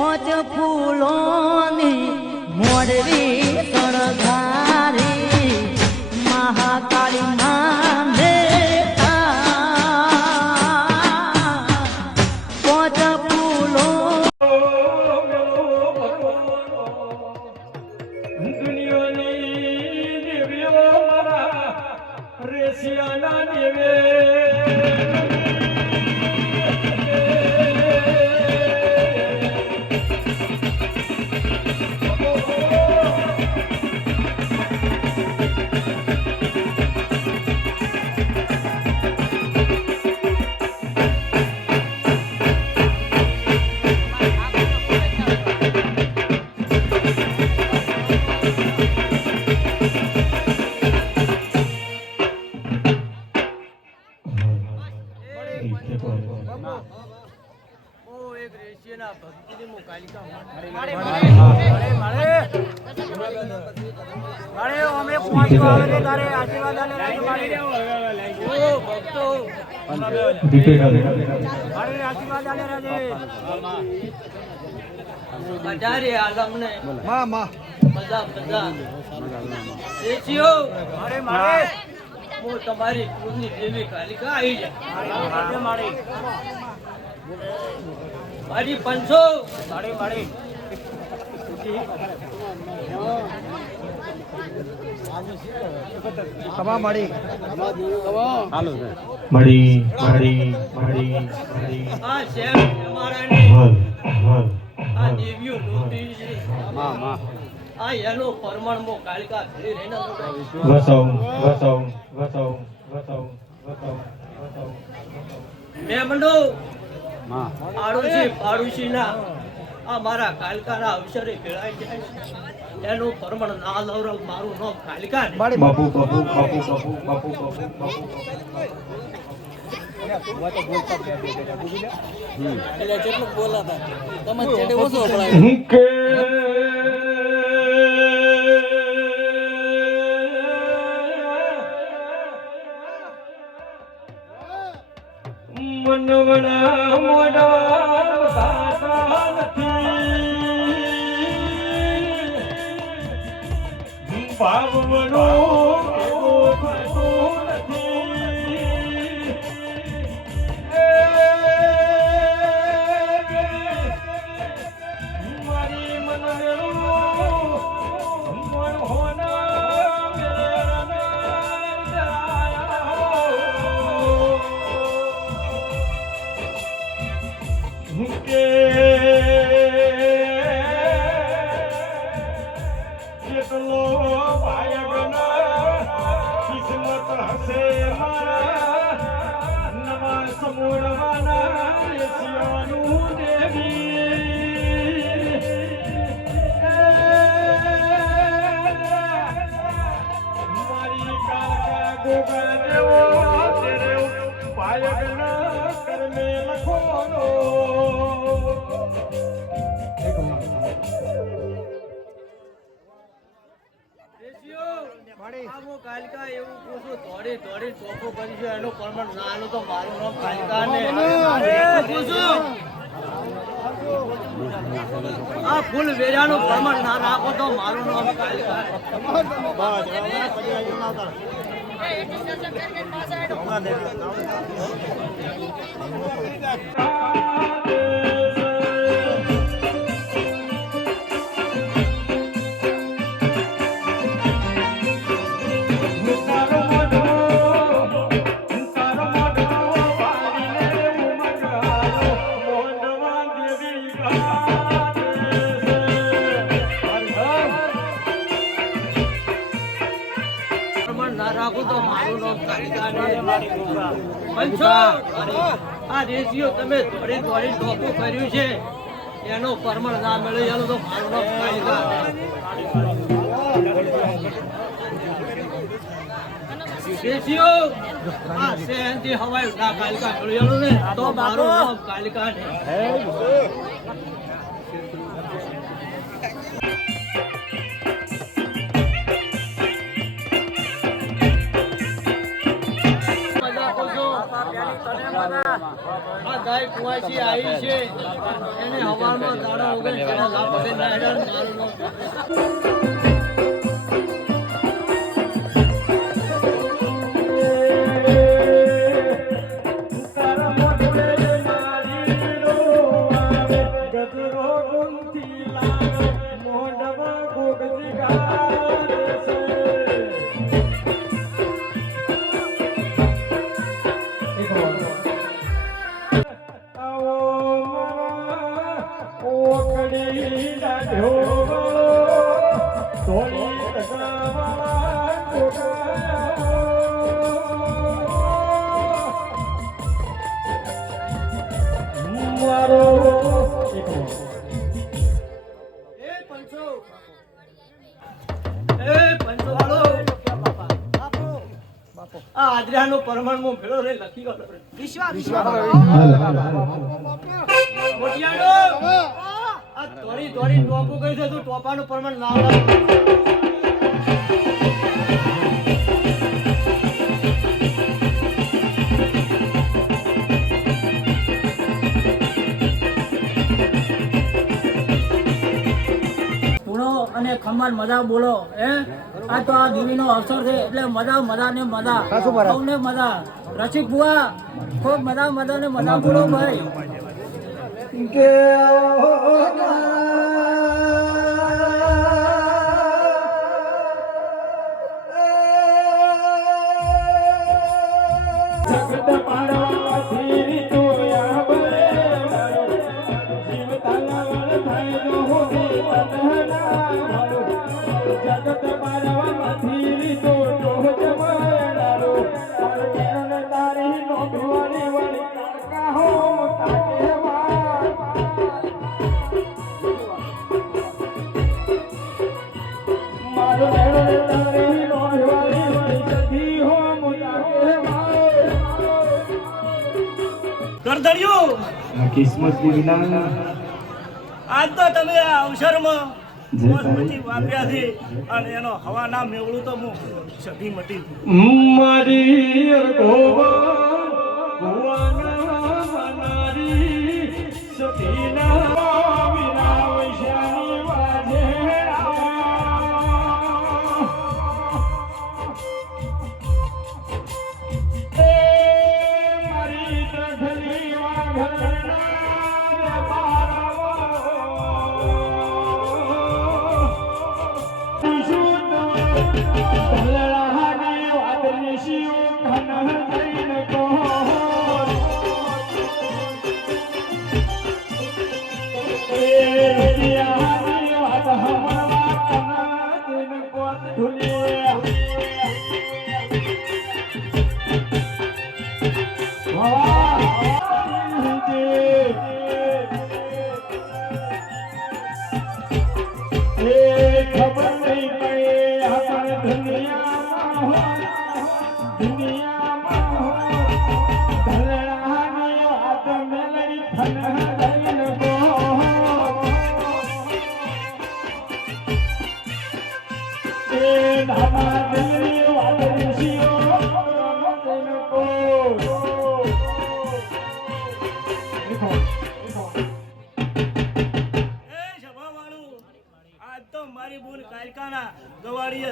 પોચ ફૂલોની મોડવી તણધારી મહાકાળી માને પોચ ફૂલો દુનિયાની દેવીઓ મારા રેશિયાના દેવે તમારી કુળની દેવી કાલિકા આવી જાય મારી 500 એનો પરમાણ મો કાલિકા ઘડી રહીને મેં મંડો પાડોશી ના આ મારા કાલિકાના અવસરે ભેળાઈ જાય એનું પરમાણ ના લવરવ મારું નામ કાલિકા બાપુ એટલે જેટલું બોલાતા તમે ચેડે ઓછો પડાય મનવણા મોડા સાસા નથી ભાવનો કાલિકા એવું પૂછું દોડી ચોખ્ખો કરી છે એનું પરમાણ નાનું તો મારું નામ કાલિકા ને આ ફૂલ વેરાનું પરમાણ ના રાખો તો મારું નામ કાલિકા આ રેશિયો તમે દોડી ટોપું કર્યું છે એનો પરમાણ ના મળે એનું તો મારું નામ કાલિકા રેશિયો આ સેન્ટી હવાઈ ના કાલિકા મળ્યું ને તો મારું નામ કાલિકા ને ડોશી આવી છે એને હવામાં દાડા ઉગે છે લાભ વગર ના હેડે મારું નામ આદરાનો પરમાણુ ભેળો રે લખી ગયો મોટિયાનો આ દોડી દોડી ટોપું કહી છે તું ટોપાનું પરમાણ ના અને ખમણ મજા બોલો આ તો આ દેવીનો અવસર છે એટલે મજા ને મજા સૌને મજા રસિક બુઆ ખૂબ મજા ને મજા બોલો ભાઈ કે જગત પાડવાથી તો યા બરે જીવ તાલાવળ થાય જો હોતી જગત પાડવાથી તો જમાડારો અને તારી નો ભવાની વળી કાકા હો તાકે મારો નેણો તારી નો ભવાની વળી સધી હો મુતાકે કરદડિયો કિસ્મત વિના આજ તો તમે આ અવસરમાં મોસમથી વાપ્યા છે અને એનો હવા ના મેવડું તો હું સધી મટી મારી ગોવાના મનારી સતીના વિના વૈશાલી વાજે મારી દ્રઢલી વાઘરના ખબર નહીં પડે આપણે દુનિયામાં ધલડાની વાત મેલડી થન દઈને ગો એ નામા દિલની વાત ઋષિઓ દઈને ગો મારી બોલ કાલકાના ગવાડીએ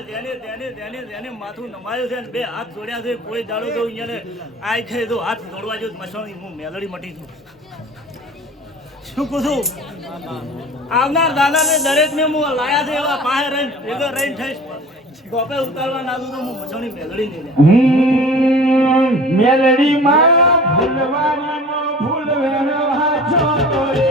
તેને માથું નમાયું છે ને બે હાથ જોડ્યા છે કોઈ દાડો તો અહીંયા આઈ ખાઈ તો હાથ દોડવા જો મસણી હું મેલડી મટી છું શું કહું છું આવનાર દાદાને દરેક ને હું લાયા છે એવા પાસે રહીને ભેગા રહીને થઈશ ગોપે ઉતારવા ના દઉં તો હું મસણી મેલડી ને મેલડી માં ફૂલવારી ફૂલ વેરવા છો રે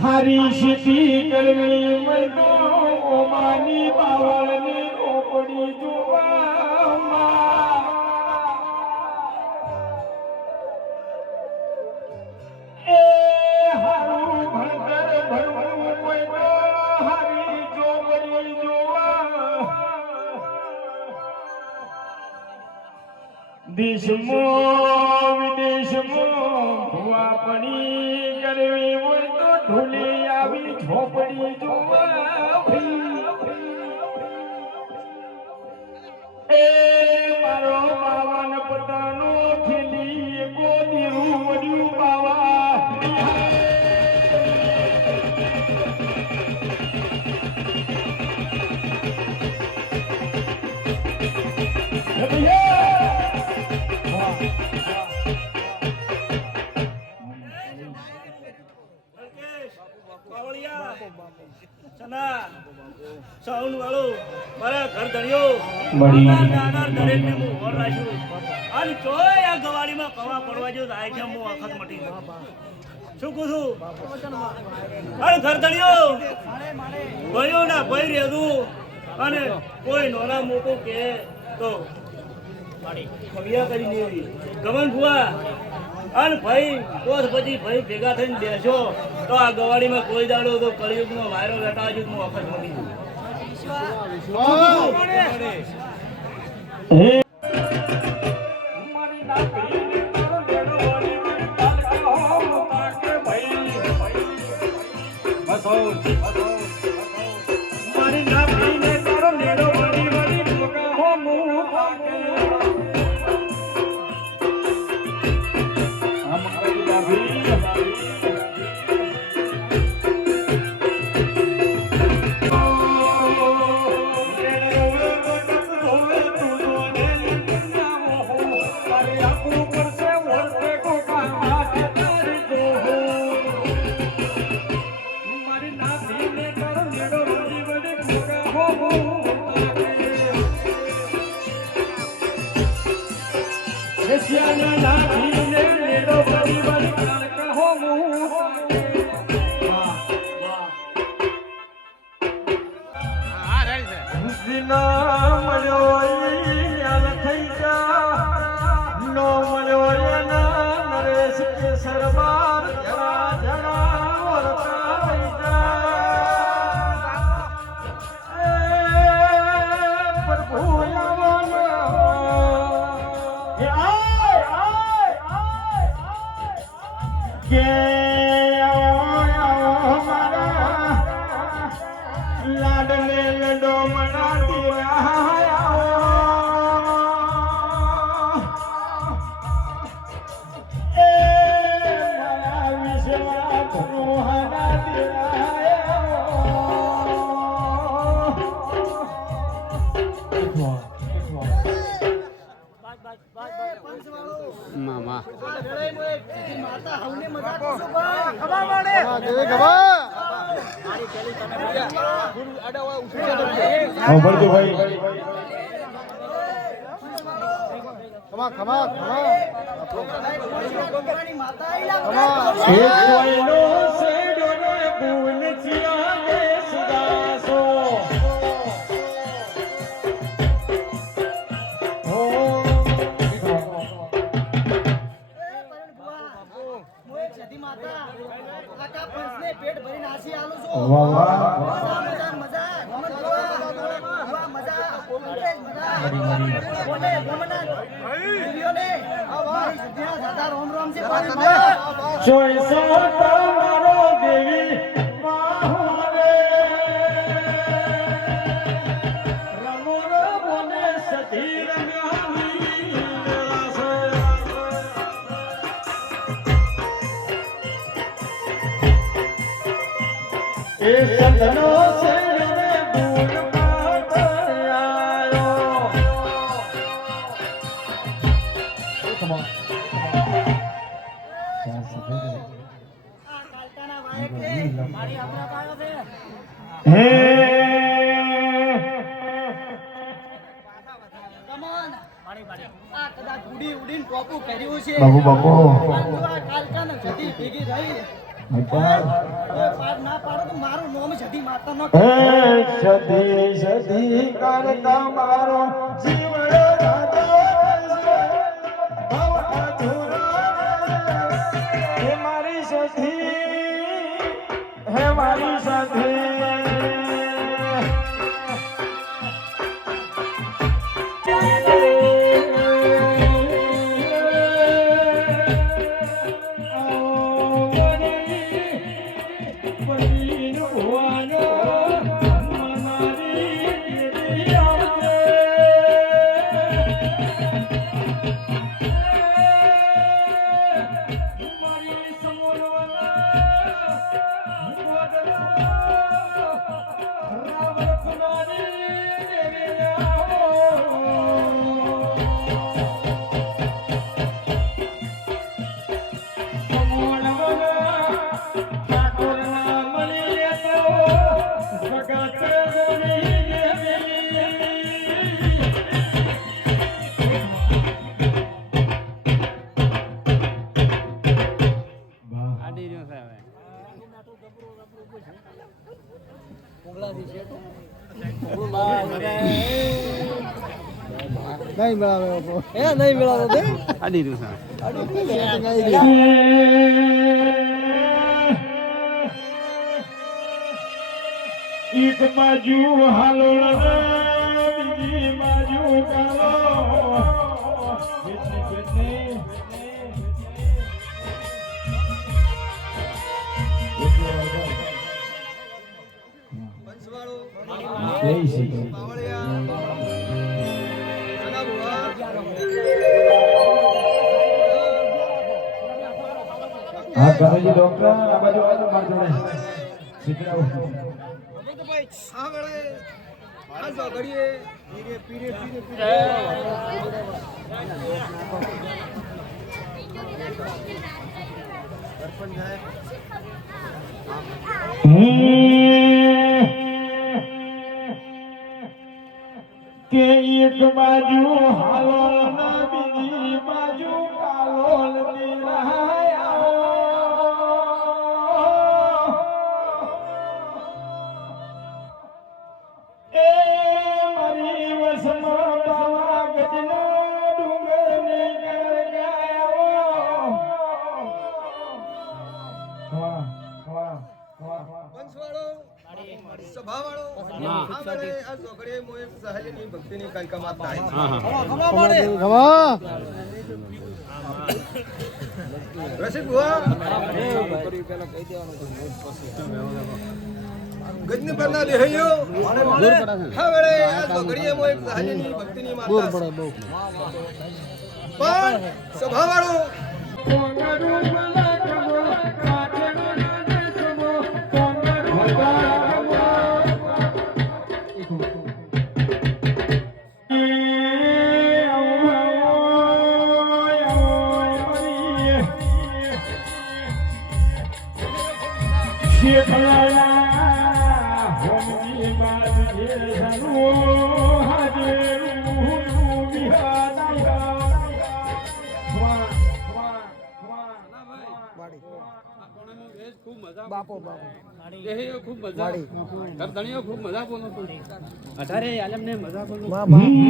હારી સીધી કરવી મનો માની બાવળની ઓપડી જોવામાં એ હારું ભણતર ભણવું મનો હારી જોગરી જોવા દેશમાં વિદેશમાં ભણવાની કરવી હોય તો ઢોલી આવી ઝોપડી જોવા એ મારો બાવાન પતાનો ખેલી ગોદી રૂવડ્યું બાવા સાઉન્ડ વાળો મારા ઘર ધણ્યો નાના દરેકને હું ઓર રાખ્યું અને ચોય આ ગવાડીમાં કવા પડવા જો આય કે હું વખત મટી ગયો શું કહું છું અરે ઘર ધણ્યો ભયો ના ભય રેદું અને કોઈ નોના મોટું કે તો ખબિયા કરીને એવી ગમન ભુવા અને ભાઈ તો પછી ભાઈ ભેગા થઈને બેસો તો આ ગવાડીમાં કોઈ દાડો તો કળિયુગમાં વાયરો વેટાવજો હું વખત મળી ગયું મામા બાબુ બાપુ સધી સધી કરતા મારો જીવડો હે મારી સધી હે મારી સધી એક બાજુ હાલો બીજી બાજુ કાલો હા કરેજી ડોક્ટર આ બાજુ આવજો માર જોડે શીખડાવો કે એક બાજુ હાલો ના બીજી બાજુ કાલો ની રહાયા એ મારી વસમાં બાવા ગજના ડુંગર ને ગરગાયો વાહ વાહ વાહ ગજની પરના દેહયો હવે આ તો ઘડીએ મો એક સહજની ભક્તિની માતા પણ સ્વભાવવાળો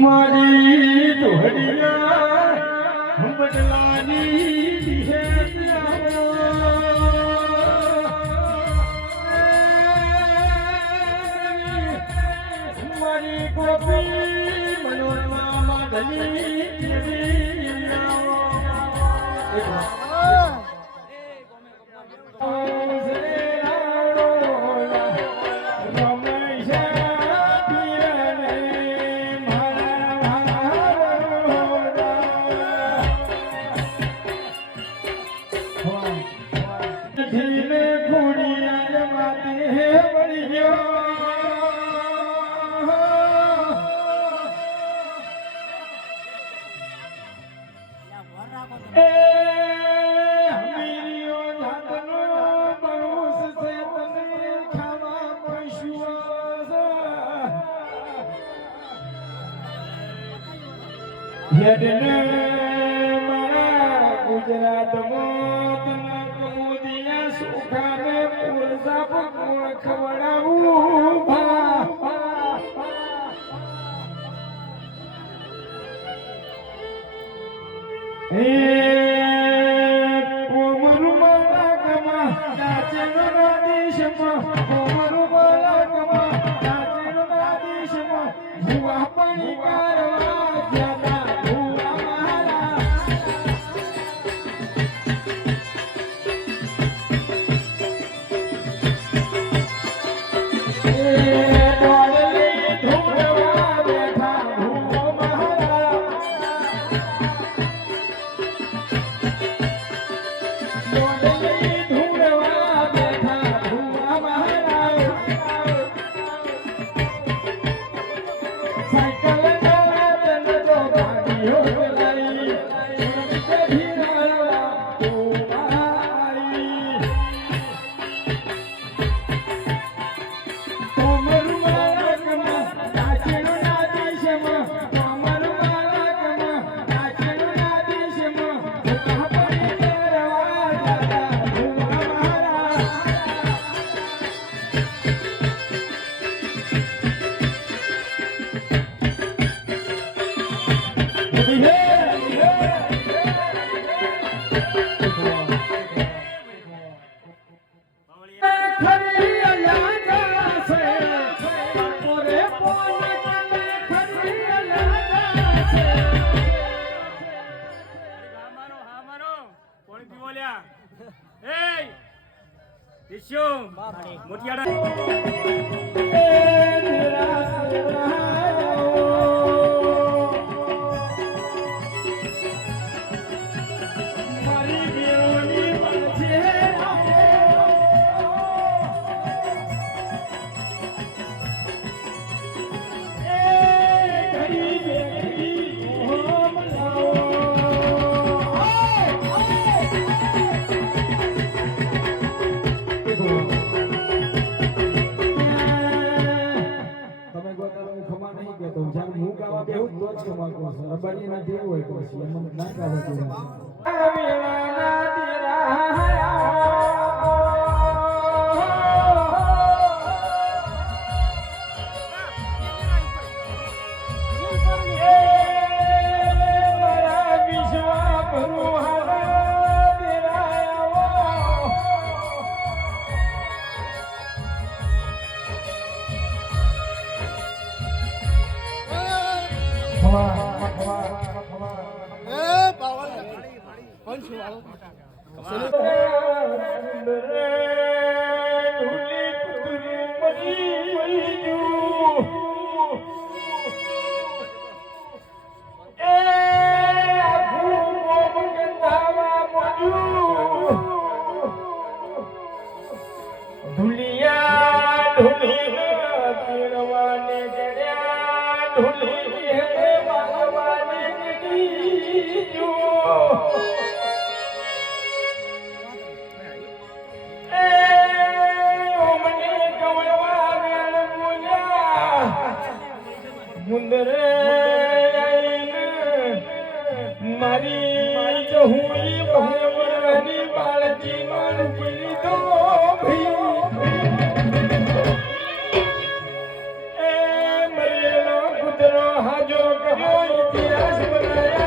મારી ઢોલિયા બદલાની મારી ગોપી મનોરમા માધલી ગુજરાત મોદિયા સુખાને પુરસા પકડ ખવડાવું હે કોમરુ બાળકમાં નાચેના દેશમાં કોમરુ બાળકમાં નાચેના દેશમાં ભુવા પણી કરવા જ્યાદા ભુવા મારા સાયકલ ખરી અલાજા છે ઓરે પોન તને ખરી અલાજા છે હા મારો કોણ પીવો લ્યા એ ઈશ્યો મારી બેરોની પાસે તમે ગોતાનું ખમા નહીં કહેતો જ્યારે હું ગાવા બેહું તો જ ખમા કહું છું રબારી ના દેવું હોય તો પછી એમ ના ગાવા મારી જો હું ભગવાનની બાળજી મારી તો એ મરેલો કૂતરો હાજો કર્યો ઇતિહાસ બનાયા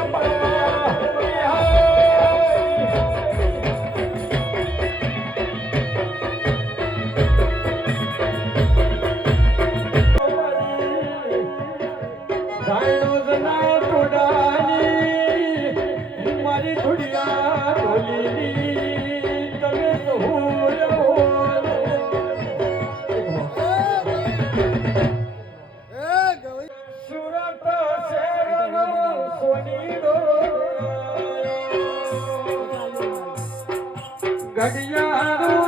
મારી ધુડિયા ઢોલીની તમે તો સુરત શહેરનો સોનીડો ઘડિયાળું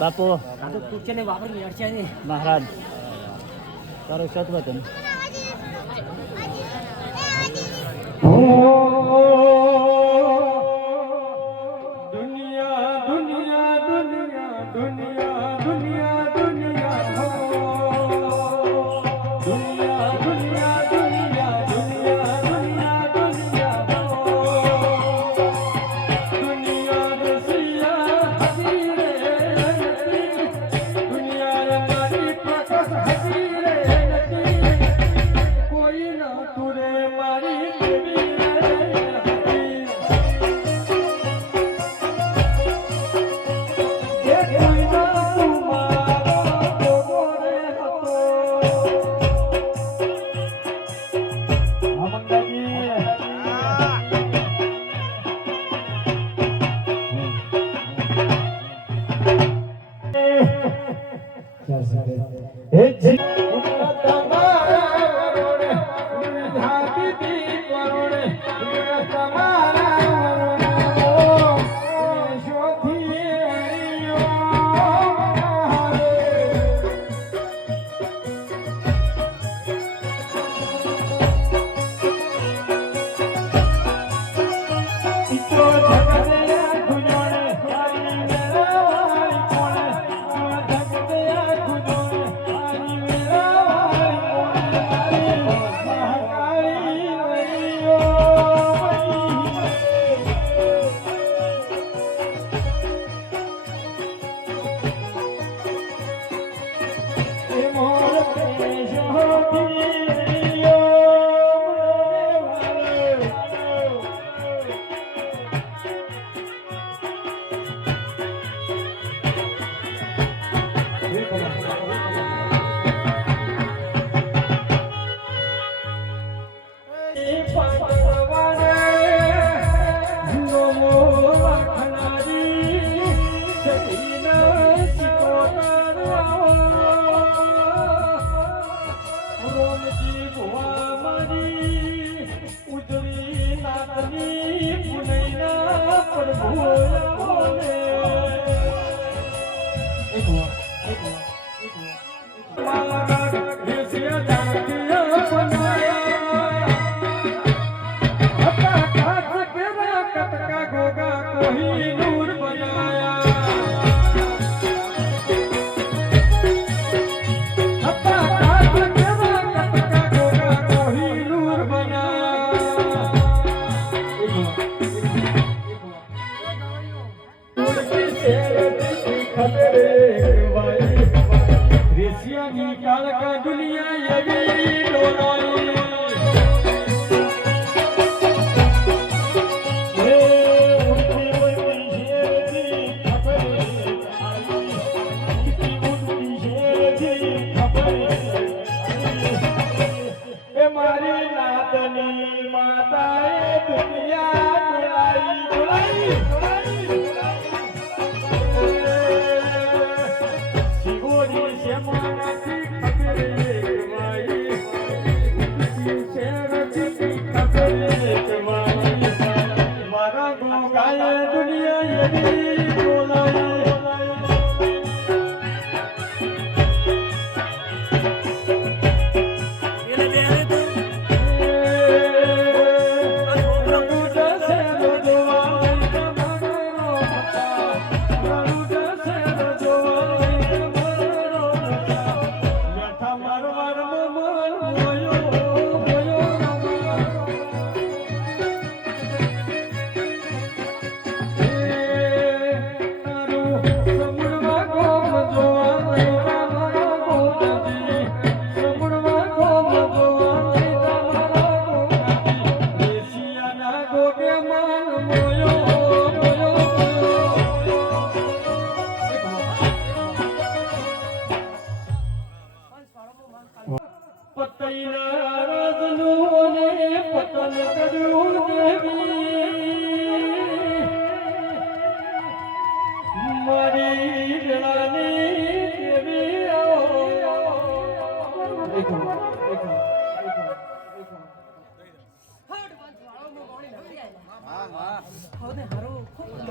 બાપુ આ તો તું છે ને વાપરી અડશે ને મહારાજ તારો સતવતન દુનિયા દુનિયા દુનિયા દુનિયા દુનિયા દુનિયા દુનિયા દુનિયા દુનિયા દુનિયા દુનિયા દુનિયા દુનિયા મારી પ્રકાશ હસી રે કોઈ ના તુરે મારી દેવી રે હે જી તમારા વરોડે ધાતી દી વરોડે તમારા વરોડે શોધી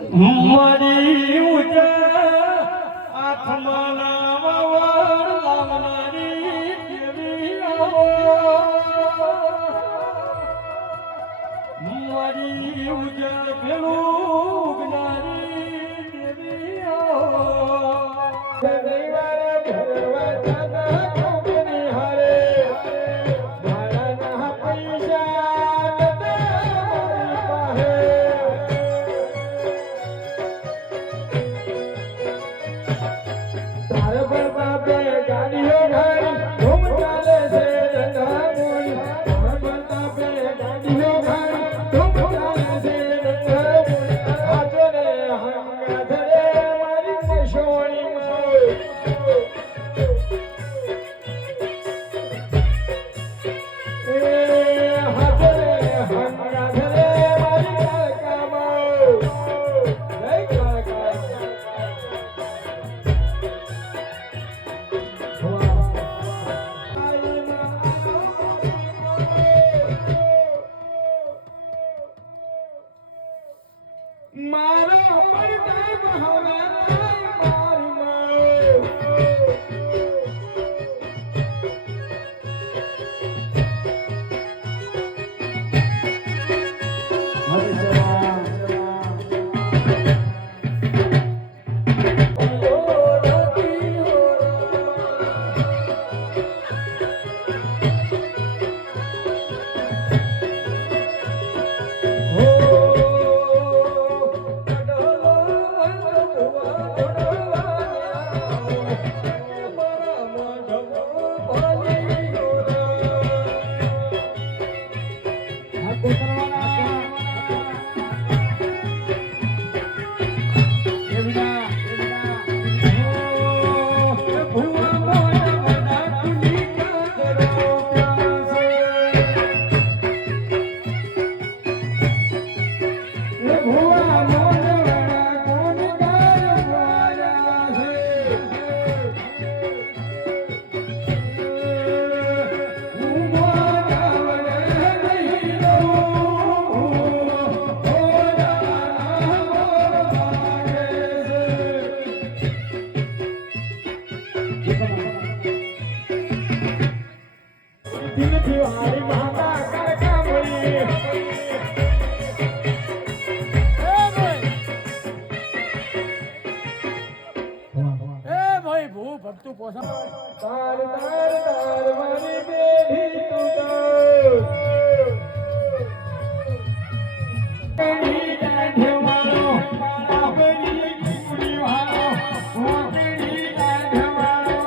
મારી ઉજા આત્મા નામવર લાવનારી દેવીઓ મારી ઉજા ભેળું જ્ઞાની દેવીઓ દેવારે ભરવા જાના કોમની હારે મારા પૈસા નતા પાહે ગાડીઓ ઘાડી ધૂમ ચાલે છે રંગા મોઈ ભગવતા બે ગાડીઓ ઘાડી ધૂમ ચાલે છે રંગા મોઈ હાજો રે હંગા ધરે મારી મશોણી મોઈ એ હાજો રે હંગા ધરે મારી કાકા મોઈ જય કાકા તું ભક્તું પોસા તાર તાર તાર મારી બેઠી તું કેડી દાઢવાળો આપણી કુડી વાળો હું કેડી દાઢવાળો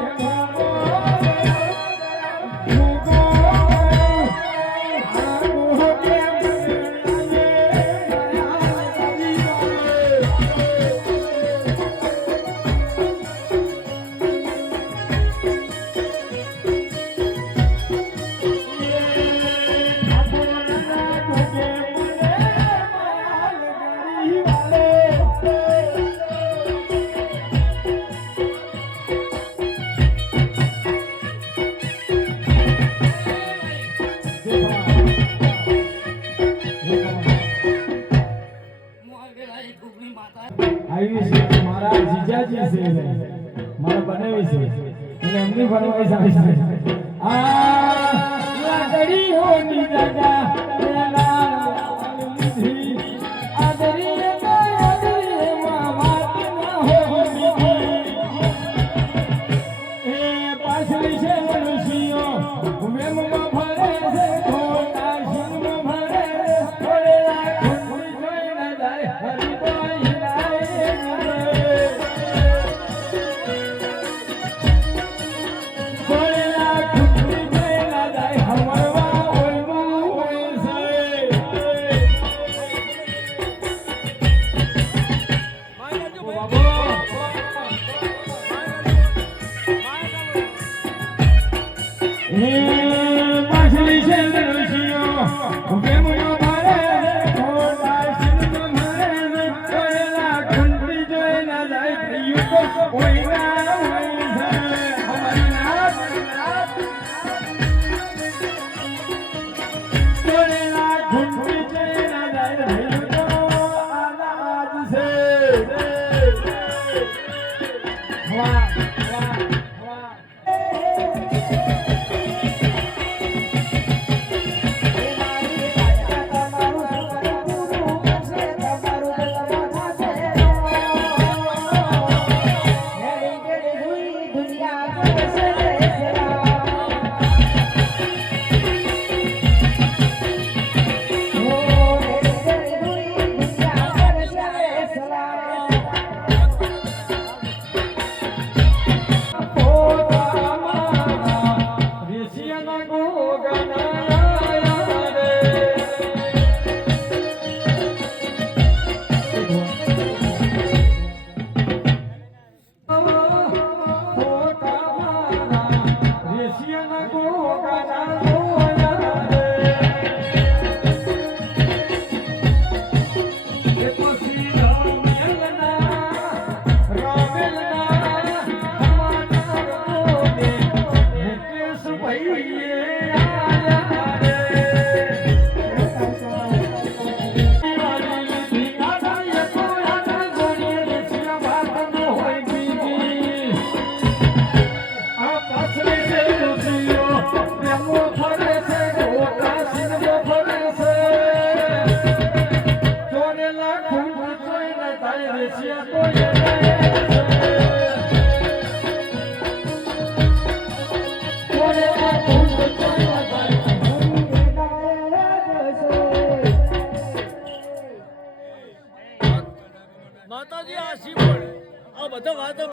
આવી છે મારા જીજાજી છે મારા બનાવી છે અને એમની ફરમાઈશ આવી છે આ લાકડી હોની દાદા આદરી આદરી માં વાત ના હોની એ પાછલી છે મનુષ્યો મેમમાં ફરે છે ખોટા શિવમાં ફરે ઓરેલા ખુંડી જોઈ ના જાય હરિભાઈ માતાજી આશીર્વાદ આ બધા વાતો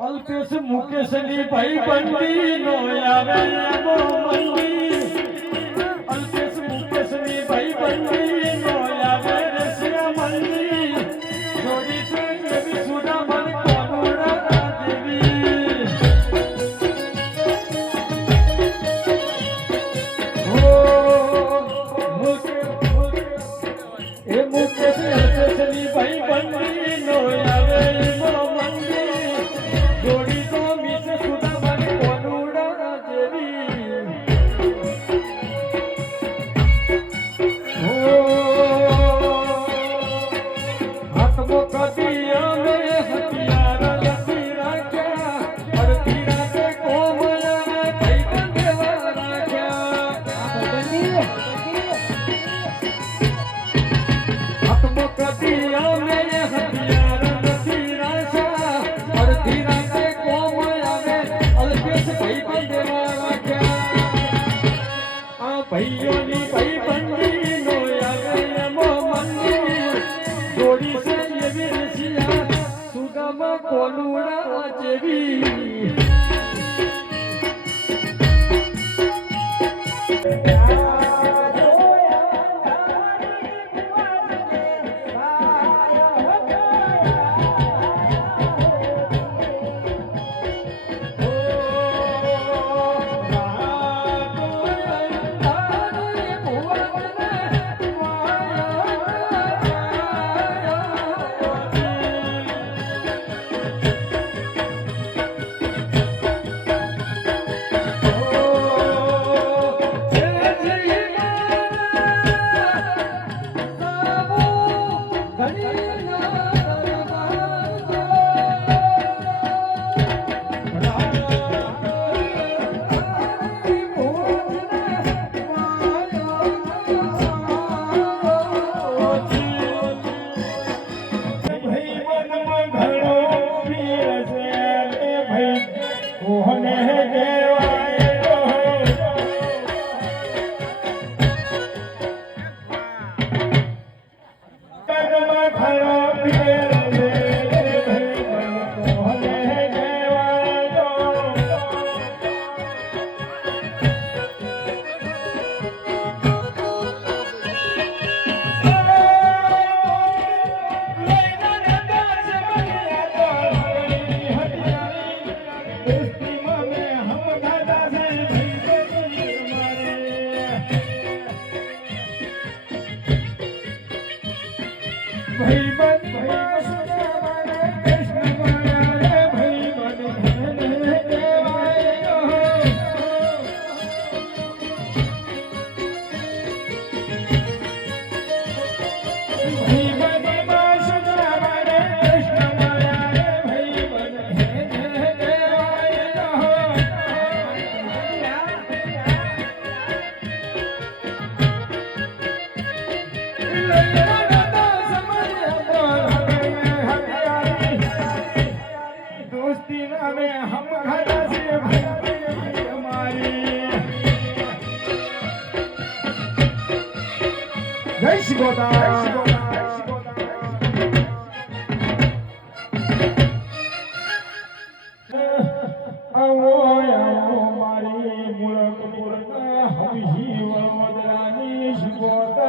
અલ્પેશ મુકેશની ભાઈ બંડી નો આવે એમો મંદી અલ્પેશ મુકેશની ભાઈ બંડી નો આવે રસિયા મંદી જોડી છે એવી સુડા મન કોનુડા દેવી એ મુકેશ અલ્પેશની ભાઈ બંડી નો આવે એમો મંદી જોડી તો મીસે સુધા મને કોનુડા જેવી હાથમો કદી અમે હથિયાર નથી રાખ્યા અડધી રાતે કોમળાને ભાઈ બંધેવા રાખ્યા હાથમો કદી અમે હથિયાર નથી રાખ્યા અડધી રાતે કોમળાને અલ્પેશ ભાઈ બંધેવા રાખ્યા આ ભાઈઓની ભાઈ બંધી નો આવે એમો મંદી જોડી છે એવી રસિયા સુદામાં કોનુડા જેવી Oh માં સુદામાને કૃષ્ણ મળ્યા રે ભાઈ મને દેવાય दोस्ती नामे हम खड़ा से भाई हमारी जय शिवदा आवो आवो मारी मुळक मुळक हवी वळवदरानी शिवदा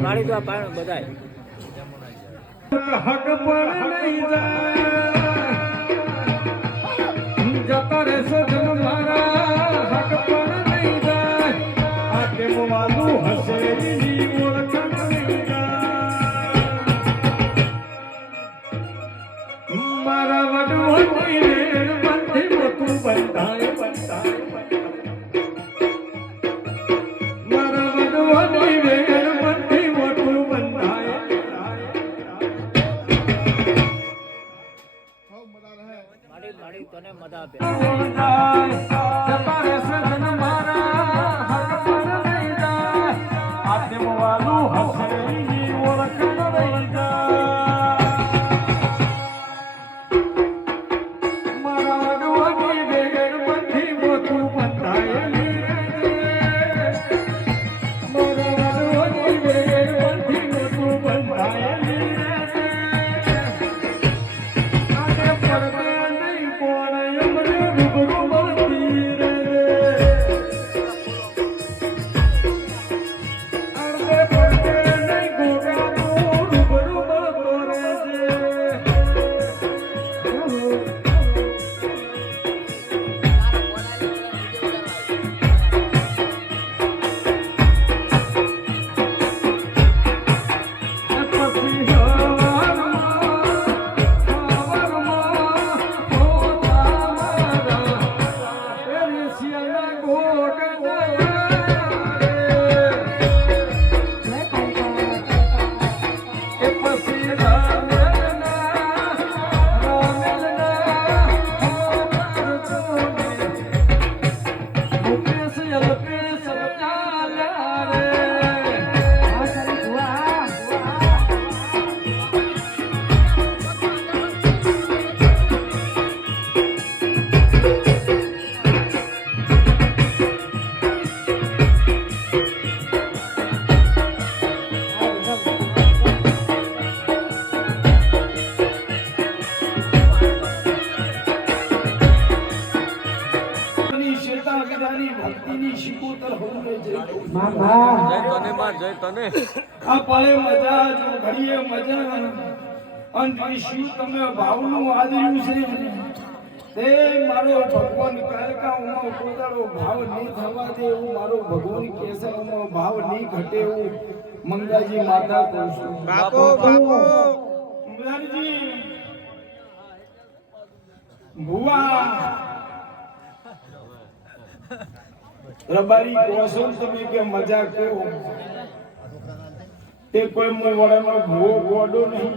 મારી તો આ પાણ બધાય હક પણ નહીં જાય જતા રહેશો જન મારા હક પણ નહીં જાય આ કેમ વાલું હશે એની ઓળખાણ નહીં જાય મારા વડવાની રેણ બંધી મોતું બંધાય બંધાય મારા વડવાની રેણ બંધી મોતું બંધાય મારી તને મજા આપે આ પળે મજા જો ઘડીએ મજા અને શિવ તમે ભાવનું આદર્યું છે તે મારો ભગવાન કાલકા ઉમો પોતાનો ભાવ નહીં થવા દે એવું મારો ભગવાન કેસર ઉમો ભાવ નહીં ઘટે એવું મંગાજી માતા કહું છું બાપો બાપો મુરારજી ભુવા રબારી કોસમ તમે કે મજા કરો તે કોઈ મો વડાનો ભૂવો ગોડો નહીં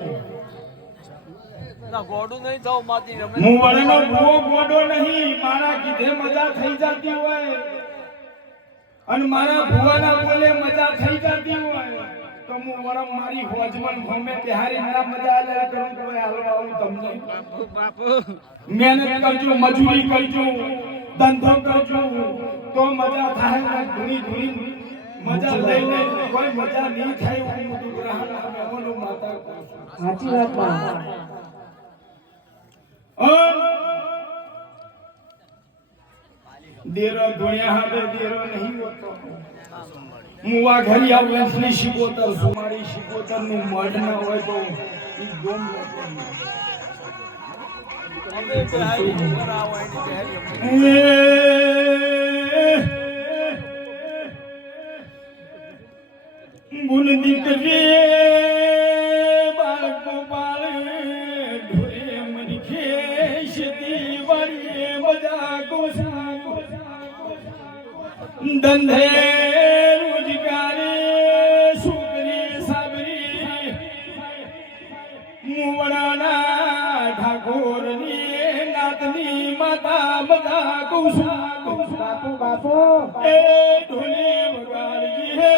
ના ગોડું નહીં જાવ માતી રમે મો વડાનો ભૂવો ગોડો નહીં મારા કીધે મજા થઈ જતી હોય અને મારા ભુવાના બોલે મજા થઈ જતી હોય તો મો વડા મારી હોજમન ભમે બિહારી ના મજા આલે કરું તો હાલવા આવું તમને બાપુ મહેનત કરજો મજૂરી કરજો ધંધો કરજો તો મજા થાય ને ધૂણી ધૂણી મજા લઈ લે કોઈ મજા નહીં થાય હું મોટું ગ્રહણ મેમોનો માતા સાચી વાત દેરો ધોણિયા હાથે દેરો નહીં હોતો મુવા ઘરી આ વંશની શિકોતર સુમારી શિકોતર નું મઢ ના હોય તો ઈ ગોમ અમે બિહારી ઉપર આવો એની બિહારી ગુણ દીકરે બાળકો બાળ ઢોરે મન ખેશ દીવાળી ધંધે રોજગારે સુખની સાબરી મુવડાના ઠાકોરની નાતની માતા બધા કહું છું બાપુ બાપુ એ ઢોલે વગાડજી હે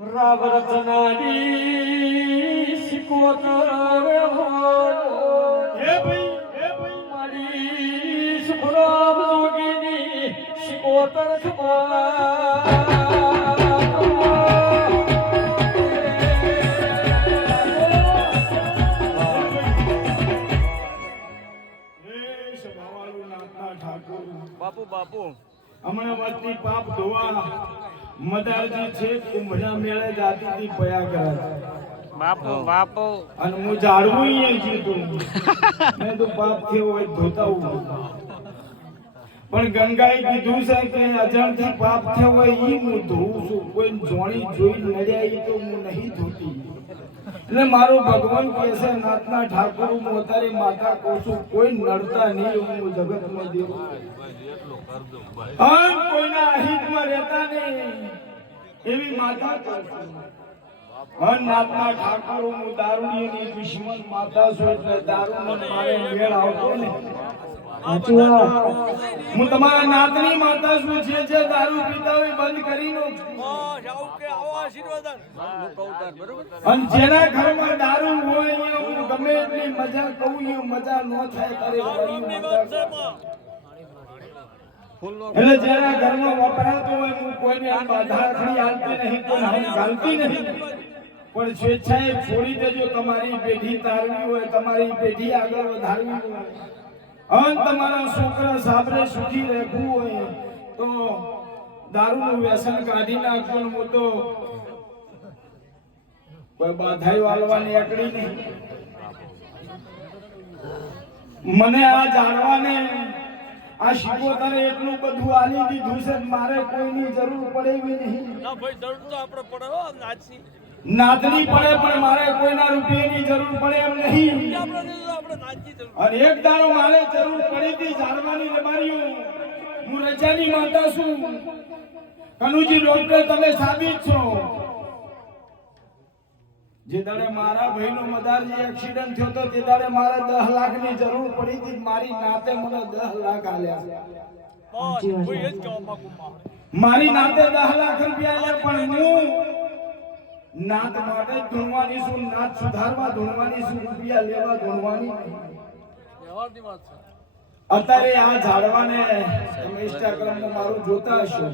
રાવ રચનાની શિકોતર હે ભાઈ મારી સુખરામ જોગીની શિકોતર બાપુ બાપુ હમણાં વસ્તી પાપ ધોવા મદારજી છે કુંભના મેળે જાતી હતી પયા કરે બાપુ બાપુ અને હું ઝાડવું અહીં જીતું મેં તો પાપ થયો હોય ધોતા હું પણ ગંગાએ કીધું છે કે અજાણથી પાપ થયો હોય ઈ હું ધોઉં છું કોઈ જોણી જોઈ નડ્યા ઈ તો હું નહીં ધોતી એટલે મારો ભગવાન કહે છે નાથના ઠાકોર હું અત્યારે માતા કહું છું કોઈ નડતા નહીં હું જગતમાં દેવ કોઈના અહિતમાં રહેતા નહીં એવી માતા કહું છું નાથના ઠાકોર હું દારૂડીની દુશ્મન માતા છું એટલે દારૂનો મારે મેળ આવતો ને હું તમારા નાતની માતા છું જે દારૂ પીતા હોય બંધ કરી નો અને જેના ઘરમાં દારૂ હોય હું ગમે એટલી મજા કહું એ મજા ન થાય કરે એટલે જેના ઘરમાં વપરાતો હોય હું કોઈને બાધા ખડી આલતી નહીં કોઈ હમ ગાલતી નહીં પણ સ્વેચ્છાએ છોડી દેજો તમારી પેઢી તારવી હોય તમારી પેઢી આગળ વધારવી હોય અને તમારા છોકરા સાબરે સુખી રહેવું હોય તો દારૂનું વ્યસન કાઢી નાખો હું તો કોઈ બાધાઈ વાળવાની એકડી નહીં મને આ જાણવાને આ શિકોતરે એટલું બધું આલી દીધું છે મારે કોઈની જરૂર પડે એવી નહીં ના ભાઈ જરૂર તો આપણે પડે હો નાચની નાતની પડે પણ મારે કોઈના રૂપિયાની જરૂર પડે એમ નહીં અને એક દાડો મારે જરૂર પડી હતી જાણવાની રબારીઓ હું રજાની માતા છું કનુજી ડોક્ટર તમે સાબિત છો જે દાડે મારા ભાઈનો મદારજી એક્સિડન્ટ થયો તો તે દાડે મારે 10 લાખની જરૂર પડી હતી મારી નાતે મને 10 લાખ આલ્યા મારી નાતે 10 લાખ રૂપિયા આલ્યા પણ હું નાત માટે ધૂણવાની છું નાત સુધારવા ધૂણવાની છું રૂપિયા લેવા ધૂણવાની અત્યારે આ ઝાડવાને તમે ઇન્સ્ટાગ્રામમાં મારું જોતા હશો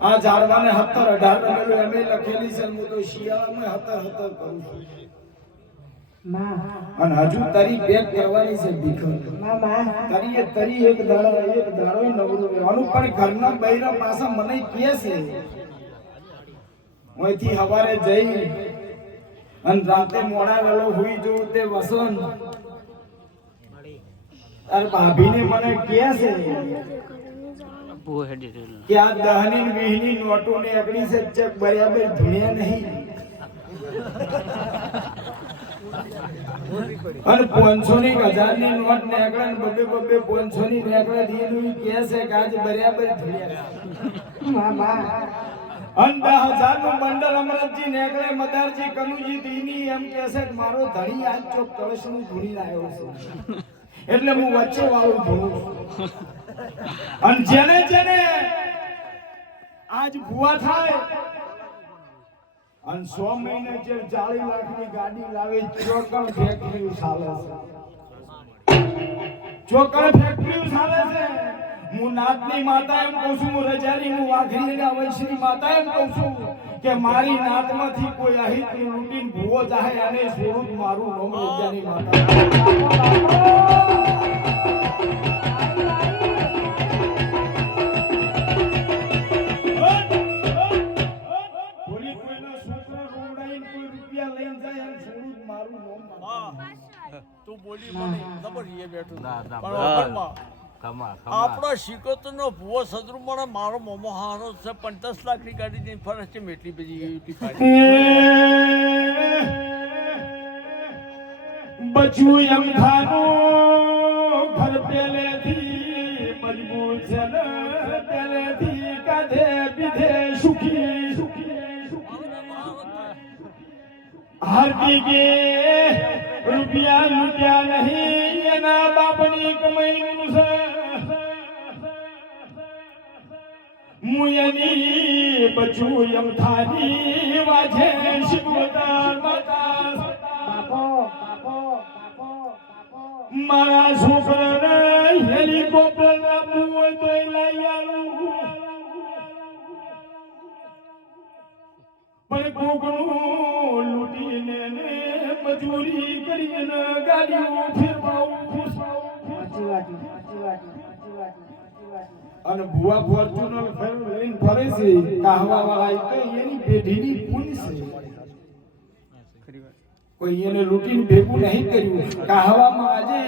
આ ઝાડવાને 17-18 નંબર એમે લખેલી છે હું તો શિયાળામાં 17 કરું છું અને હજુ તરી પેક કરવાની છે ભીખર તરી એક દાડો નવરું રહેવાનું પણ ઘરના બૈરા પાછા મને કહે છે અહીંથી સવારે જઈ અને રાતે મોડા વેલો હુઈ જવું તે વસન તાર ભાભીને મને કહે છે કે આ 10 ની 20 ની નોટો ને એકડી છે ચેક બરાબર ધૂણ્યા નહીં અને 500 ની 1000 ની નોટ ને એકડે બબે 500 ની એકડે દીનું કહે છે કે આજ બરાબર ધૂણ્યા મામા અને 10,000 નું બંડલ અમરતજી નેકળે મદારજી કનુજી દીની એમ કહેશે કે મારો ધણી આજ ચોક કળશનું ધૂણી લાવ્યો છે એટલે હું વચ્ચે વાળું ધૂણું અને જેને આજ ભૂવા થાય અને 100 મહિને જે 40 લાખની ગાડી લાવે ચોકણ ફેક્ટરી ચાલે છે ચોકણ ફેક્ટરી ચાલે છે હું નાતની માતા એમ કહું છું હું રજાની હું વાઘરી અને વૈશ્રી માતા એમ કહું છું કે મારી નાતમાંથી કોઈ અહિત લૂંટીને ભૂવો જાય અને સ્વરૂપ મારું નામ રજાની માતા તું બોલી મને ખબર એ બેઠું ના, ના, પણ બરાબર. વગરમાં ખમા આપણો શિકોતરનો ભૂવો સદરૂપમાં મારો મોમો હારો છે 50 લાખની ગાડી જઈને ફરે છે એટલી બધી એવી બચું એમ થાનું ઘર પેલેથી મજબૂત છે ને પેલેથી કાધે પીધે સુખી હાર્દિકે રૂપિયા લૂટ્યા નહીં એના બાપની કમાઈનું છે મુયની બચું એમ થાની વાજે શિકોતર માતા મારા છોકરાને હેલિકોપ્ટર આપવું હોય તો એ લઈ આવું પણ કોકનું લૂટીને મજૂરી કરીને ગાડીઓ ફેરવાવું અને ભુવા ફોર્ચ્યુનર લઈને ફરે છે કાહવા વાળા તો એની પેઢીની પૂન છે કોઈ એને લૂટીને ભેગું નહીં કર્યું કહાવામાં આજે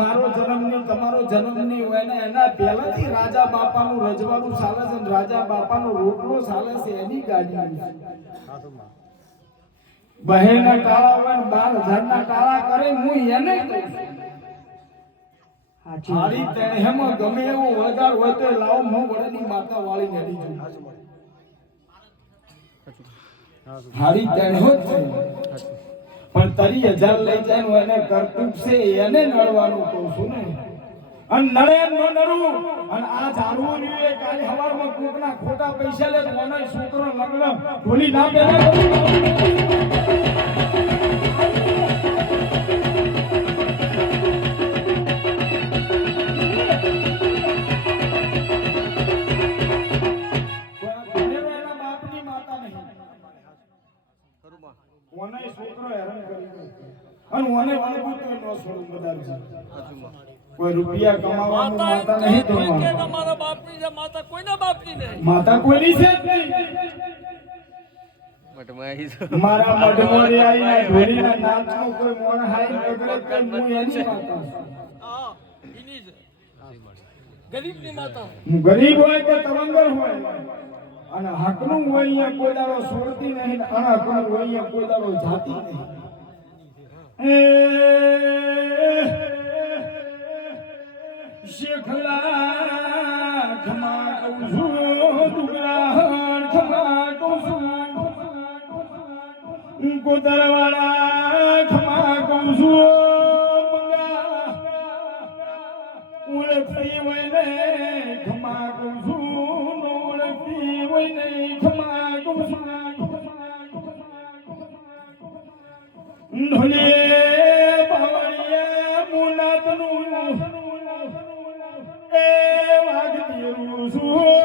મારો જન્મ નહીં તમારો જન્મ નહીં હોય ને એના પહેલાથી રાજા બાપાનું રજવાડું ચાલે છે ને રાજા બાપાનો રોટલો ચાલે છે એની ગાડી બહેના કાળા હોય ને 12,000 કાળા કરે હું એને હારી તેણેમાં ગમે એવો વળગાડ હોય તો લાવો હું વડની માતા વાળી નડી છું હારી તેણો જ છે પણ 30,000 લઈ જાય એને કરતૂક છે એને નડવાનું કહું છું ને અને નડે ન નડવું અને આ ઝાડવું જોઈએ કાલે હવારમાં કોકના ખોટા પૈસા લે તો ઓનો છોકરો લગ્ન ભૂલી ના પહેરે ઓને છોકરો હેરાન કરી અને ઓને વાળું તો નો છોડું બધાજી કોઈ રૂપિયા કમાવાનું માતા નહીં તો મારા બાપની છે માતા કોઈના બાપની નહીં માતા કોઈની છે જ નહીં મારા મઢમોરી આવીને ઢોરીના નાચનો કોઈ મોણ હાઈ નગરે કે હું એની માતા હા એની છે ગરીબની માતા હું ગરીબ હોય કે તવંગર હોય અને હકનું હોય અહીંયા કોઈ દાડો છોડતી નહીં અને હકનું હોય અહીંયા કોઈ દાડો જાતી નહીં શેખલા ખમા કહું છું ડુગરા ખમા કહું છું કોતરવાળા ખમા કહું છું ઓળખતી હોય ને ખમા કહું છું ઓળખતી હોય ને ખમા કહું છું ઢોલે બાવળિયા મુનાતનું એ વાગતી રૂસું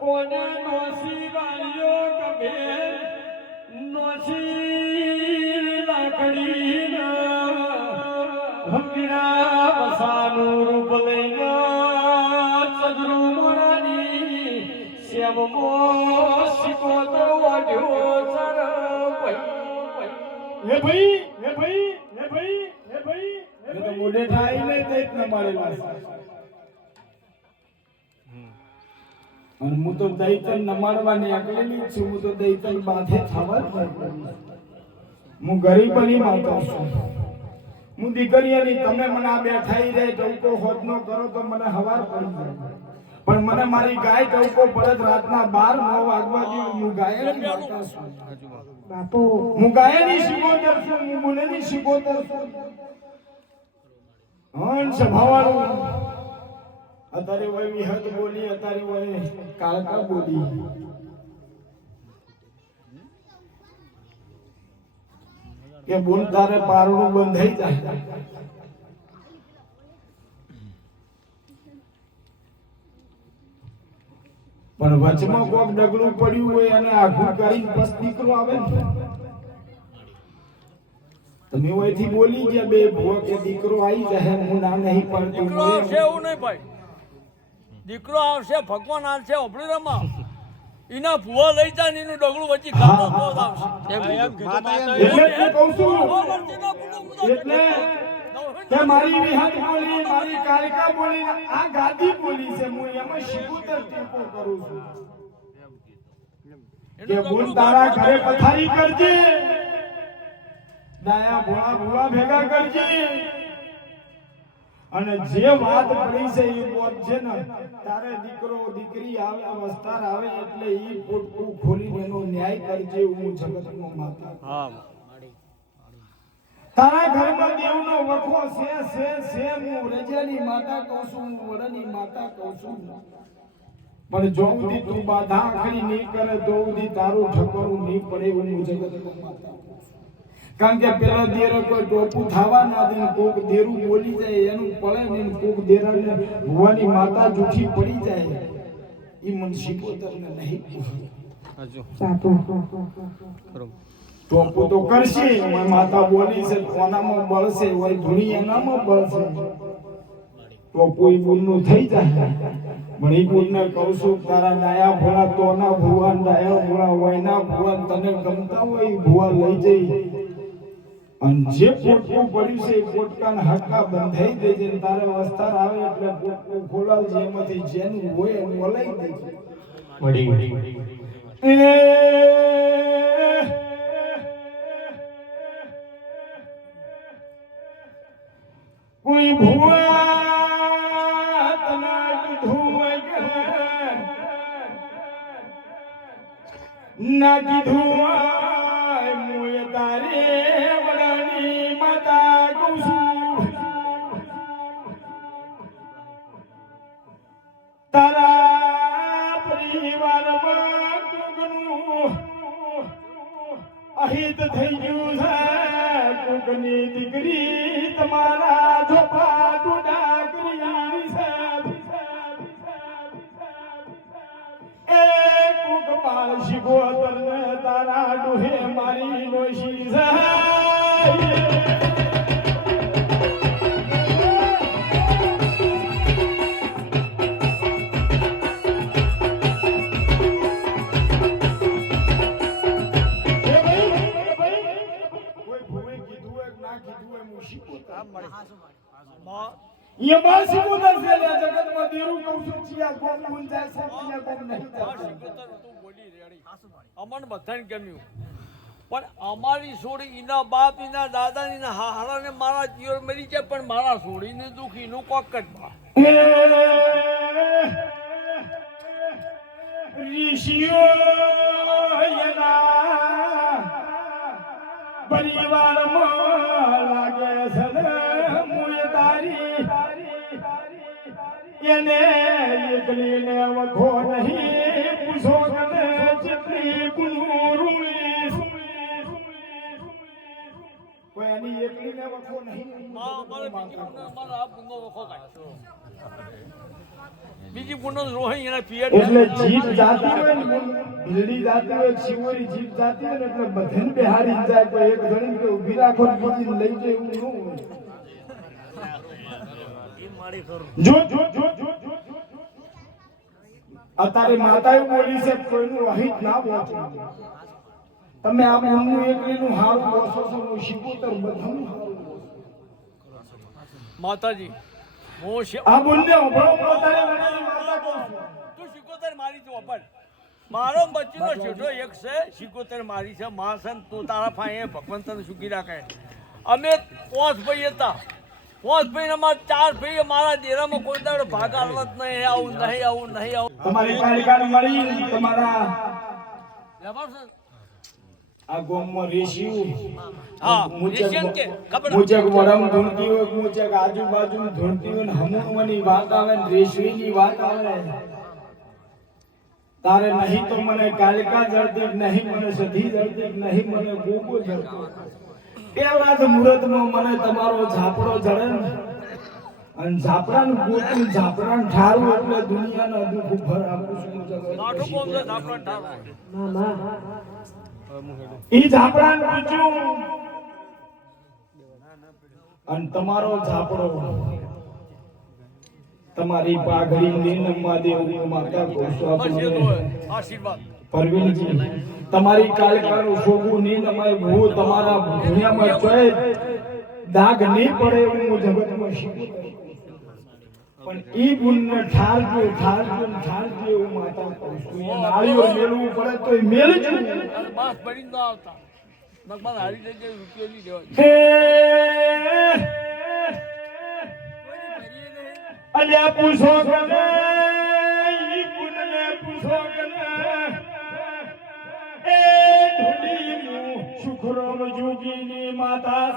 કોને નોસી વાળ્યો કભે નોસી લાકડી હમીરા વસાનું રૂપ લઈને ચદરુ મોરાની શ્યામ મો શિકોતર વાડ્યો ચર હે ભાઈ હે ભાઈ હે ભાઈ હે ભાઈ એ તો મોઢે ઠાઈ ને તે જ ન મારેલા અને હું તો દૈતન નમાડવાની આગળની જ છું હું તો દૈતન બાધે થવા જ હું ગરીબની માતા છું હું દીકરીઓની તમે મને આ બેઠાઈ રે ટવકો હોદનો કરો તો મને હવાર પડી જાય પણ મને મારી ગાય ટવકો પડત રાતના 12-9 વાગવા દો હું ગાયની માતા છું બાપુ હું ગાયની શિકોતર છું હું મુનેની શિકોતર છું હન સભાવાળું અત્યારે વય વિહત બોલી અત્યારે વય કાળકા બોલી કે બોલ તારે પારણું બંધાઈ જાય પણ વચમાં કોક ડગલું પડ્યું હોય અને આઘું કરીને બસ દીકરો આવે ને તમે ઓયથી બોલી ગયા બે ભૂવા કે દીકરો આવી જાય હું ના નહીં પડતી દીકરો આવશે એવું નહીં ભાઈ, દીકરો આવશે, ભગવાન આવશે, ઓપડી રમા એના ભૂવા લઈ જાય ને એનું ડગલું વચ્ચે ગામનો કોદ આવશે. એટલે કહું છું એટલે કે મારી વિહત બોલી, મારી કાલિકા બોલી, આ ગાદી બોલી છે, હું એમાં શિકોતર ટેકો કરું છું કે બોલ તારા ઘરે પથારી કરજે, દાયા ભોળા ભૂવા ભેગા કરજે, અને જે વાત પડી છે એ બોલ છે ને તારે દીકરો દીકરી આવે અવસ્થા આવે એટલે ઈ પોટકું ખોલીને એનો ન્યાય કરજે. હું જગતનો માતા તારા ઘરમાં દેવનો વખો છે હું રજાની માતા કહું છું, હું વડાની માતા કહું છું, પણ જો સુધી તું બાધા આખરી નહીં કરે તો સુધી તારું ઠકરું નહીં પડે. હું જગતનો માતા કારણ કે પેલો દેરો કોઈ ટોપું થવા ના દે, કોક દેરું બોલી જાય એનું પડે ને કોક દેરાને ભુવાની માતા જૂઠી પડી જાય ઈ મન શિકોતરને નહીં ટોપું તો કરશે માતા બોલી છે કોનામાં બળશે હોય ધૂણી એનામાં બળશે ટોપું ઈ બોલનું થઈ જાય. પણ ઈ બોલને કહું છું તારા નાયા ભોળા તોના ભુવા નાયા ભોળા વયના ભુવા તને ગમતા હોય ભુવા લઈ જઈ અને જે પોટકું પડ્યું છે એ પોટકાને હક્કા બંધાઈ દેજે ને તારે વસ્તાર આવે એટલે પોટકું ખોલાવજે, એમાંથી જેનું હોય એનું ઓલાઈ દેજે. કોઈ ભુવા તને કીધું હોય કે ના કીધું હોય મુએ તારે તારા પરિવારમાં કોકનું અહિત થઈ ગયું છે, કોકની દીકરી તમારા ઝોપા ટુડા કરી છે, એ કોક બાળ શિકોતરને તારા ડોહે મારી નોશી છે. ये बाल सिकोतर से ले जगत में देरू कहूं છું ચિયા ગોમ મુન જાય છે ચિયા ગોમ નહીં જાય. તું બોલી રેડી અમન બધાને ગમ્યું, પણ અમારી છોડી એના બાપ એના દાદા એના હારા ને મારા જીવન મરી જાય, પણ મારા છોડીને દુખી નું કોક જ ઋષિઓ એના પરિવારમાં લાગે છે મુએ તારી એને એકલીને વખો નહીં પૂછો ને ચિત્રી ગુરુરી કોઈ એની એકલીને વખો નહીં. બીજી ગુનો રોહી એના પિયર એટલે જીભ જાતી હોય ને ભીલડી જાતી હોય શિવરી જીભ જાતી હોય ને એટલે બધાને બેહારી જાય. કોઈ એક જણી કે ઊભી રાખો બીજી લઈ જાય એવું ન હોય. જો અત્યારે માતાએ બોલી છે કોઈનું અહિત ના પહોંચે. તમે આ મનનું એકલીનું હારું બોસો છો, હું શિકોતર બધાનું હારું માતાજી આ બોલને ઉભરો પોતાને વડાની માતા કહું છું. તું શિકોતર મારી છો પણ મારો બચ્ચીનો છેટો એક છે, શિકોતર મારી છે માં છે, તું તારા ફાયે ભગવાન તને સુખી રાખે. અમે 5 ભાઈ હતા, 5 ભાઈ અમારા 4 ભાઈ મારા ડેરામાં કોઈ દાડો ભાગ આલત નહીં, આવું નહીં આવું નહીં આવું. તમારી કાલિકાને મળી તમારા આ ગોમમાં રેશિયું હા રેશિયન કે ખબર મુજક વરમ ધૂણતી હોય, મુજક આજુબાજુ ધૂણતી હોય, હમુની વાત આવે ને રેશવીની વાત આવે તારે નહીં તો મને કાલિકા જડતી, નહીં મને સધી જડતી, નહીં મને ગોગો જડતી. એવડા જ મુહૂર્તમાં મને તમારો ઝાપડો જડે ને અને ઝાપડાનું ગોતું ઝાપડાનું ઠારું એટલે દુનિયાનો દુઃખ ઉપર આપું છું નાટો કોમ છે ઝાપડા ઠાર ઈ ઝાપડાનું પૂછ્યું અને તમારો ઝાપડો તમારી પાઘડી નીનમમાં દેવ માતા આશીર્વાદ પરવીનજી તમારી કાલકાનું શોભું નીનમય હું તમારા દુનિયામાં ચોય દાગ નહીં પડે એવું હું જગતમાં શીખું પણ ઈ ગુણને ઠારજો એવું માતા કહું છું એ નાળીઓ મેળવું પડે તો એ મેળજો બાસ પડી ન આવતા મગમાં હારી થઈ જાય રૂપિયો નહીં દેવાય અલ્યા પૂછો કને ઈ ગુણને પૂછો કને એ ઢોલીનું શુક્રમ જોગીની માતા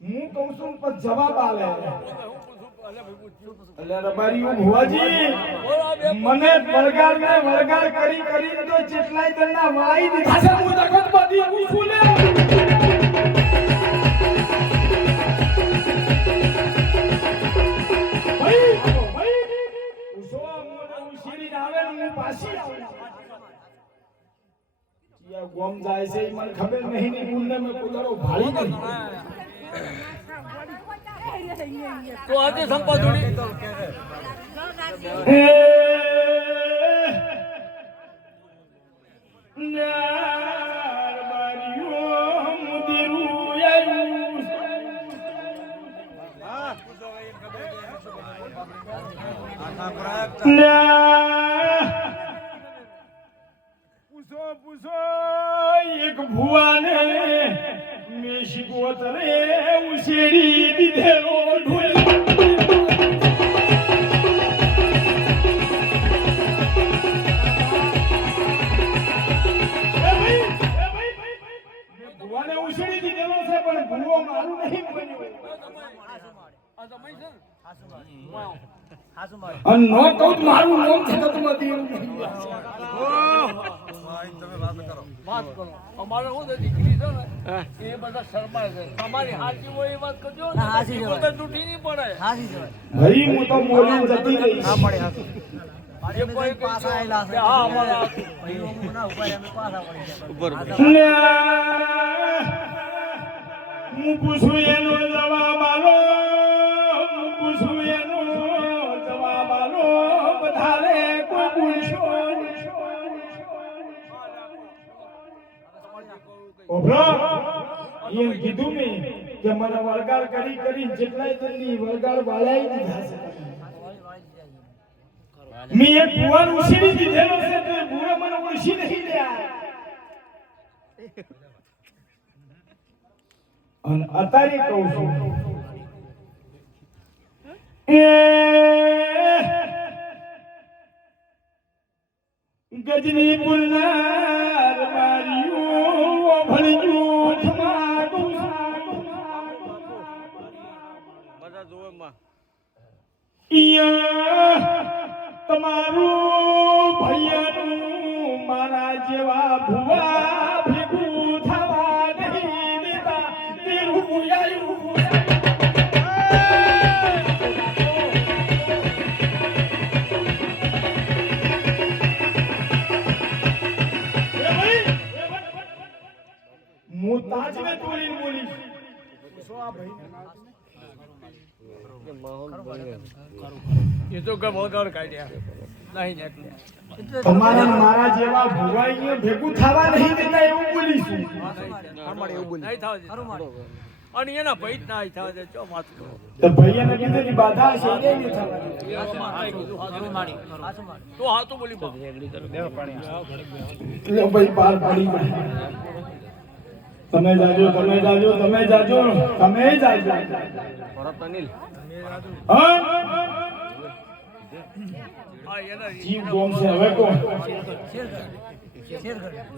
હું કહું છું પણ જવાબ આલે અલ્યા રબારી ભુવાજી મને વળગાડ કરી તો જેટલાય તરના વાઈ દીધા છે હું જગત બધી પૂછું લે ભાઈ ઉસો મોને ઉશીરી આવે ને હું પાછી આવું યા ગોમ જાય છે મને ખબર નહીં ની ગુણને મે કુદરો ભાળી નહીં તો આજે સંપાદુડી પૂછો એક ભુવાને મેં શીખવતરે ઉશેરી દીધેલો ભુવાને ઉશેરી દીધેલો છે પણ ભુવો મારું નહીં બન્યો અને નો કહું મારું નામ છે તો તમે દેવું નહીં વાત કરો અમારે હું દીકરી છે ને એ બધા શરમાય છે તમારી હાજી હોય એ વાત કરજો ને તો તૂટી નહીં પડે ભાઈ હું તો મોલી જતી રહી એ કોઈ પાછા આયેલા છે હા અમારા હું પૂછું એનો જવાબ આલો બધારે કોઈ પૂછો ઓભરો એમ કીધું મેં કે મને વળગાડ કરી જેટલાય તની વળગાડ વાળાઈ દીધા છે મેં એક ભુવાન ઉછીની દીધેલો છે તો ભુવે મને ઉછી નહીં લ્યા અને અત્યારે કહું છું ગજની પુલનાર મારીઓ ભળજો થમાડું બધા જોવે માં ઈયા તમારું ભૈયાનું મારા જેવા ભુવા ભેગું થવા નહીં દેતા તેરું આયું હું તાજને તોડીને બોલીશ શું આ ભાઈ એ તો કે વગર કાઢ્યા નહીં નીકળ્યા તમારે મારા જેવા ભુવાઈને ભેગું થવા નહીં દેતા એવું બોલીશું નહીં થાવ અને એના ભાઈ જ ના થાવ દે ચો વાત કરો તો ભૈયાને કીધું ની બાધા છે એ નહીં થવા તો હાથું બોલી બા લે ભાઈ પાર પાડી તમે જાજો ભરત અનિલ હા આ એના જીવ ગોમ છે હવે કોણ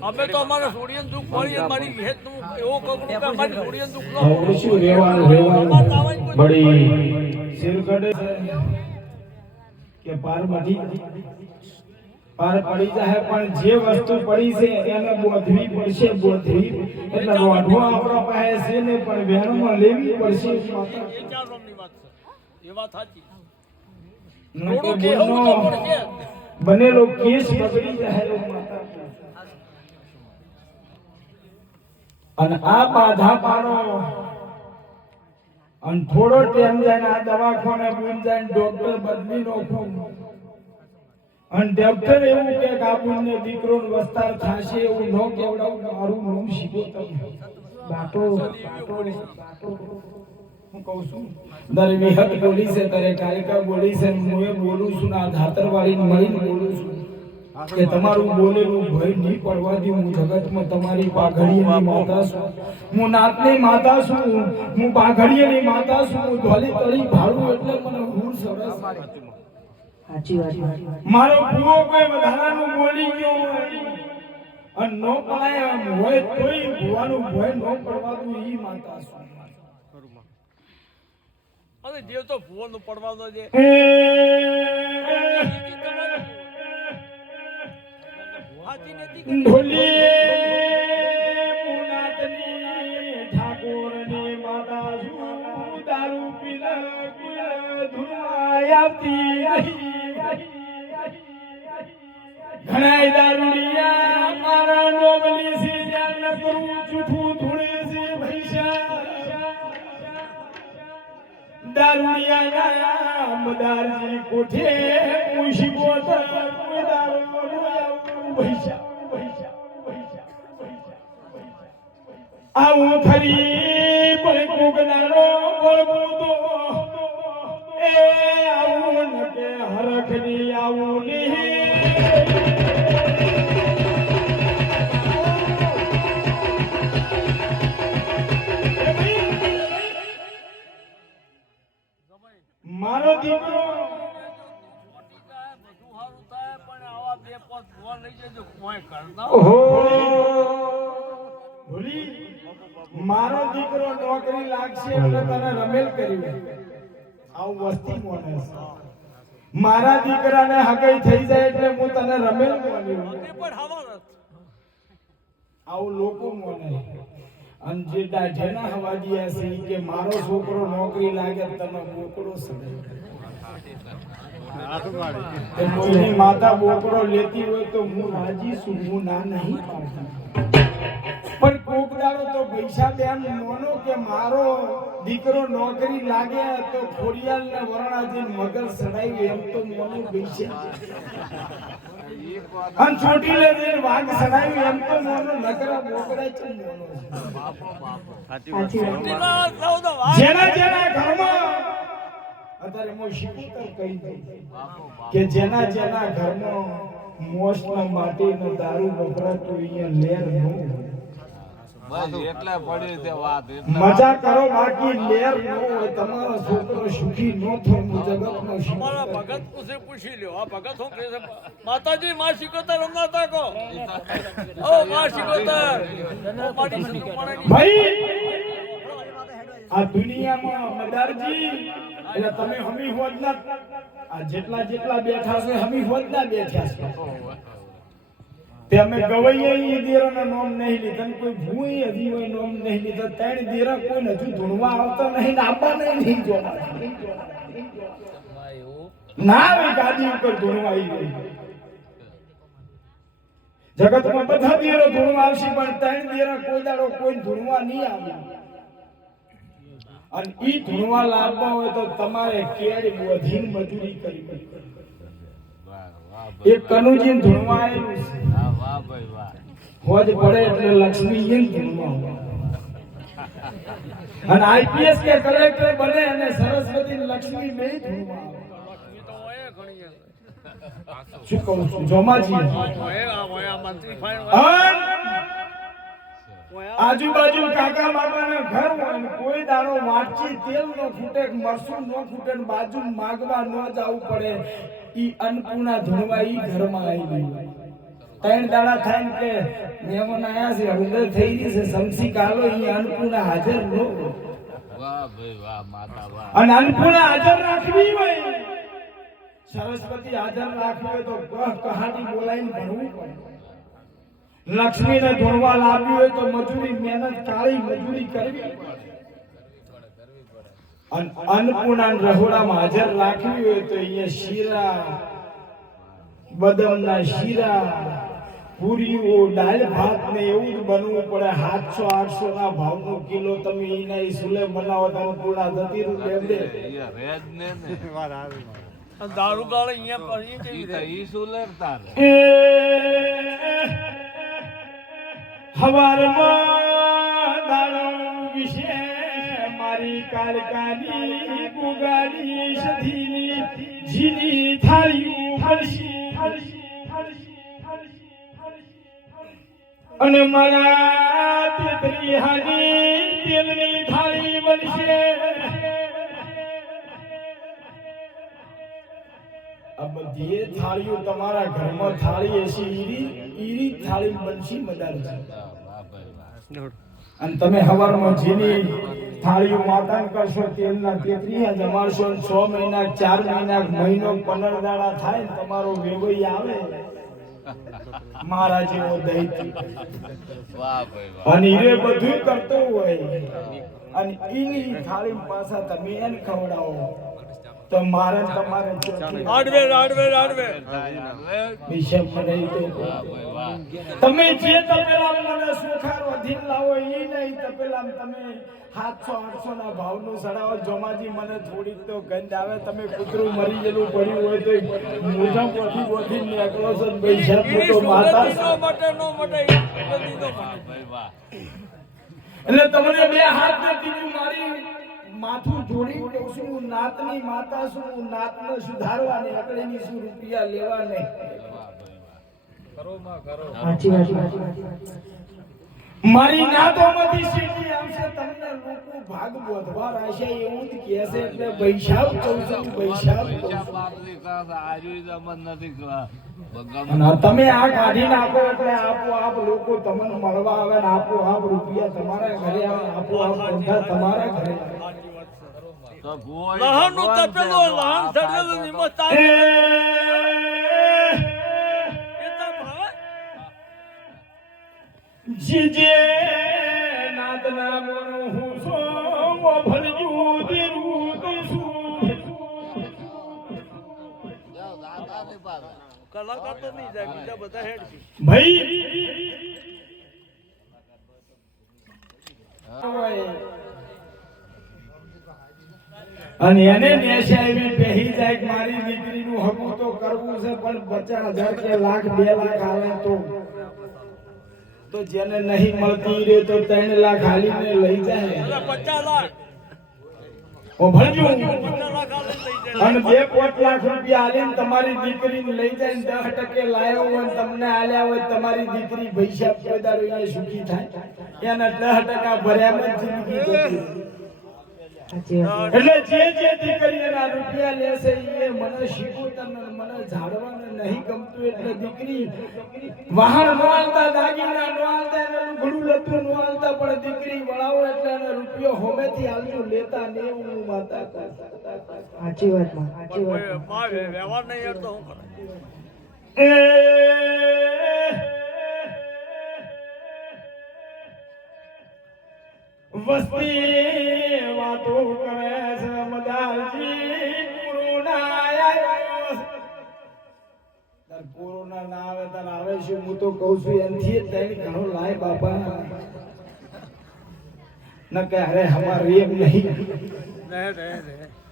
અમે તો અમારા સોડિયન દુઃખ પડી મારી હેત નું એવો કહું કે અમારી સોડિયન દુઃખ નો હવે શું રહેવાનું બડી સિરગડે કે પાર પડી જાય પણ જે વસ્તુ પડી છે એને બોધવી પડશે બોધવી એટલે રોઢવો આપણા પાસે છે ને પણ વેણમાં લેવી પડશે એ ચાર રોમની વાત છે એ વાત સાચી નકર થોડું કહેવું તો પડશે બનેલો કેસ બગડી જાય માતા અને આ બાધા પાડો અને થોડો ટાઈમ જાય આ દવાખાને બુન જાય ડોક્ટર બદલી નોખો અને ડોક્ટર એવું કે આપણને દીકરો વસ્તાર થશે એવું ન કેવડાવું મારું નામ શીખો તમે બાટો હું કહું છું દર વિહત બોલી છે તારે કાલિકા બોલી છે હું બોલું છું આ ધાતર વાળી મળીને બોલું છું કે તમારું બોલેલું ભય નહીં પડવા દઉં હું જગતમાં તમારી પાઘડીની માતા છું હું નાતની માતા છું હું પાઘડીની માતા છું હું ધોલી તળી ભાડું એટલે મને હું સરસ સાચી વાત મારો ભૂવો કોઈ વધારાનું બોલી ગયો હોય અને નો પડાય હોય તોય ભૂવાનું ભય નો પડવા દઉં ઈ માતા છું અને દેવ તો ભુવનનું પડવાનો છે ઢોલી મુનાતની ઠાકોરની માતા છું દારૂ પીલા ધુઆ આવતી ઘણા દારૂડિયા મારા નોબલી છે જ્ઞાન કરું જૂઠું ધૂળે છે ભૈસા દારૂડિયા મદારજી કોઠે મુશી બોતર કોઈ દારૂ ભૈસા આવું ખરી પણ કોકનારો બોલવું તો એ આવું ન કે હરખની આવું નહીં મારો દીકરો મારો દીકરો નોકરી લાગશે એટલે તને રમેલ કરી આવું વસ્તી મોને મારા દીકરાને હગાઈ થઈ જાય એટલે હું તને રમેલ મોન્યું આવું લોકો મોને અને જે દાઢેના હવાજીયા છે કે મારો છોકરો નોકરી લાગે તને બોકડો સડે કોઈની માતા બોકડો લેતી હોય તો હું રાજી છું હું ના નહીં પણ કોક દાડો તો પૈસા બેન મોનો કે મારો દીકરો નોકરી લાગે તો ખોડિયાલ ને વરણાજી મગર સડાવી એમ તો મોને પૈસા અને છોટી લે વાઘ સડાવી એમ તો મોનો નકરા બોકડા છે જેના જેના ઘરમાં અત્યારે હું શીખું કહી દઉં કે જેના જેના ઘરમાં મોસ ના માટી નો દારૂ વપરાતો અહીંયા લેર નો મજા કરો બાકી લેર નો હોય તમારો છોકરો સુખી નો થાય હું જગત નો મારા ભગત પૂછી લ્યો આ ભગત શું કહે છે માતાજી માં શીખોતર રમતા કો ઓ માં શીખોતર ભાઈ આ દુનિયામાં મદારજી એટલે તમે હમી હોદના આ જેટલા બેઠા છે હમી હોદના બેઠા છે તે અમે ગવૈયે ઈ દેરાના નામ નહીં લીધા કોઈ ભૂઈ હજી હોય નામ નહીં લીધા ત્રણ દેરા કોઈ નથી ધૂણવા આવતો નહીં આબા નહીં જોવા ના આવી ગાદી ઉપર ધૂણવા આવી ગઈ જગતમાં બધા દેરો ધૂણવા આવશે પણ ત્રણ દેરા કોઈ દાડો કોઈ ધૂણવા નહીં આવે અને ઈ ધૂણવા લાવવા હોય તો તમારે કેડી વધીન મજૂરી કરવી એક કનુજી ધૂણવા આવેલું છે વાહ ભાઈ વાહ હોજ પડે એટલે લક્ષ્મી ઈન ધૂણવા અને આઈપીએસ કે કલેક્ટર બને અને સરસ્વતી લક્ષ્મી બે ધૂણવા શું કહું છું જોમાજી આજુબાજુ કાકા બાબાના ઘર હોય કોઈ દાડો વાંચી તેલ નો ખૂટે મરસું નો ખૂટે બાજુ માગવા ન જવું પડે ઈ અન્નપૂર્ણા ધૂણવા ઈ ઘરમાં આવી ગઈ ત્રણ દાડા થાય કે મહેમાન આયા છે હળદર થઈ ગઈ છે સમસી કાલો ઈ અન્નપૂર્ણા હાજર નો વાહ ભાઈ વાહ માતા વાહ અને અન્નપૂર્ણા હાજર રાખવી હોય સરસ્વતી હાજર રાખવી હોય તો કહાની બોલાવીને ભણવું પડે. લક્ષ્મીને ધોળવા લાવવી હોય તો મજૂરી મહેનત કાળી મજૂરી કરવી પડે. અને અન્નપૂર્ણા રહોડામાં હાજર રાખવી હોય તો અહીંયા શીરા બદામના શીરા પૂરીઓ દાળ ભાત ને એવું જ બનવું પડે. 700-800 ના ભાવનો કિલો તમે એના સુલે બનાવો તો અન્નપૂર્ણા જતી રૂપિયા દે. દારૂ ગાળે અહીંયા પછી કેવી રીતે હવારમાં દાડો વિશે મારી કાળકાની ગુગાડી સધીની જીની થાળીઓ હરસી અને મારા તેતરી હાની તેલની થાળી બનશે. આ બધી થાળીઓ તમારા ઘરમાં થાળી હશે ઈરી થાળી બનશે મદાર. અને તમે હવારમાં જેની થાળીઓ માતાન કરશો તેલના 33 જમાડશો 6 મહિના 4 મહિના મહિનો 15 દાડા થાય ને તમારો વેવઈ આવે મારા જેવો દૈત્ય. અને ઈરે બધું કરતો હોય અને ઈની થાળી પાછા તમે એને ખવડાવો તો મારે તમારે હાર્ડવેર વિષય મને તમે જે તપેલા મને સુખાર વધીને લાવો એ નહીં તપેલા તમે 700-800 ના ભાવનું સડાવો. જોમાજી મને થોડીક તો ગંધ આવે. તમે કૂતરું મરી ગયેલું પડ્યું હોય તો મોઢા પોથી પોથી નીકળો છો પૈસા ફોટો માતા એટલે તમને 2 હાથ ને તીજું મારી માથું જોડી કહું છું હું નાતની માતા છું. હું નાતને સુધારવાની અકળીની શું રૂપિયા લેવા નહીં. મારી નાતોમાંથી સીધી આવશે તમને લોકો ભાગ બોધવા રહેશે એવું જ કહે છે. એટલે વૈશાખ કહું છું વૈશાખ અને તમે આ કાઢી નાખો એટલે આપોઆપ લોકો તમને મળવા આવે ને આપોઆપ રૂપિયા તમારા ઘરે આવે આપોઆપ ધંધા તમારા ઘરે આવે. લહાણનું તપેલું લહાણ સડેલું નિમત આવે એ તો ભાવે. જીજે નાદના મોનું હું સો ભણજુ દેરું કશું કલાકાર તો નહીં જાય બીજા બધા હેડ છે ભાઈ. અને એને નેશાવી બેહી જાય કે મારી દીકરીનું હકું તો કરવું છે પણ 50,000 કે લાખ 2 લાખ આવે તો જેને નહીં મળતી રે તો 3 લાખ હાલીને લઈ જાય. 50 લાખ ઓ ભણજો 50 લાખ આલે લઈ જાય અને 2 લાખ રૂપિયા હાલીને તમારી દીકરીને લઈ જાય 10% લાયો હોય ને તમને આલ્યા હોય તમારી દીકરી પૈસા પેદારો એને સુખી થાય. એના 10% ભર્યામાં જ જિંદગી જતી. એટલે જે દીકરીના રૂપિયા લેશે એ મને શીખવતા મને ઝાડવાને નહીં ગમતું. એટલે દીકરી વાહન નો આલતા દાગીના નો આલતા એને ઘણું લતું નો આલતા પણ દીકરી વળાવો એટલે એને રૂપિયો હોમેથી આલજો લેતા ને હું માતા સાચી વાત માં સાચી વાત વ્યવહાર નહીં યાર તો હું કરે વસ્તી વાતો કરે છે મદાલજી કોરોના ના આવે તાર આવે છે. હું તો કહું છું એનથી તને ઘણો લાય બાપા ન કે અરે હમારી એમ નહીં.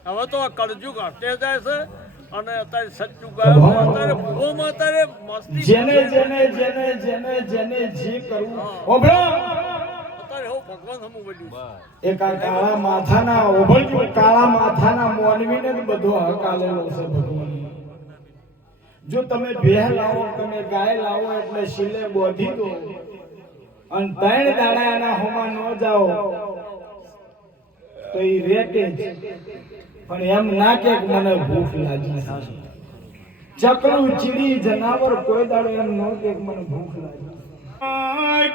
હવે તો કળજુગ હટે જાય છે અને અત્યારે સચ્ચું ગાયો અત્યારે ભૂગોમાં અત્યારે મસ્તી જેને જે કરવું ઓભળો. અત્યારે હું ભગવાન હમું બોલ્યું એક આ કાળા માથાના ઓભળજો કાળા માથાના મોનવીને જ બધો હક આલેલો છે ભગવાન. જો તમે ભેહ લાવો તમે ગાય લાવો એટલે શીલે બોધી દો અને 3 દાડા એના હોમાં ન જાઓ તો ઈ રેકે જ. પણ એમ ના કે મને ભૂખ લાગી છે. ચકલું ચીડી જનાવર કોઈ દાડો એમ ન કે મને ભૂખ લાગી.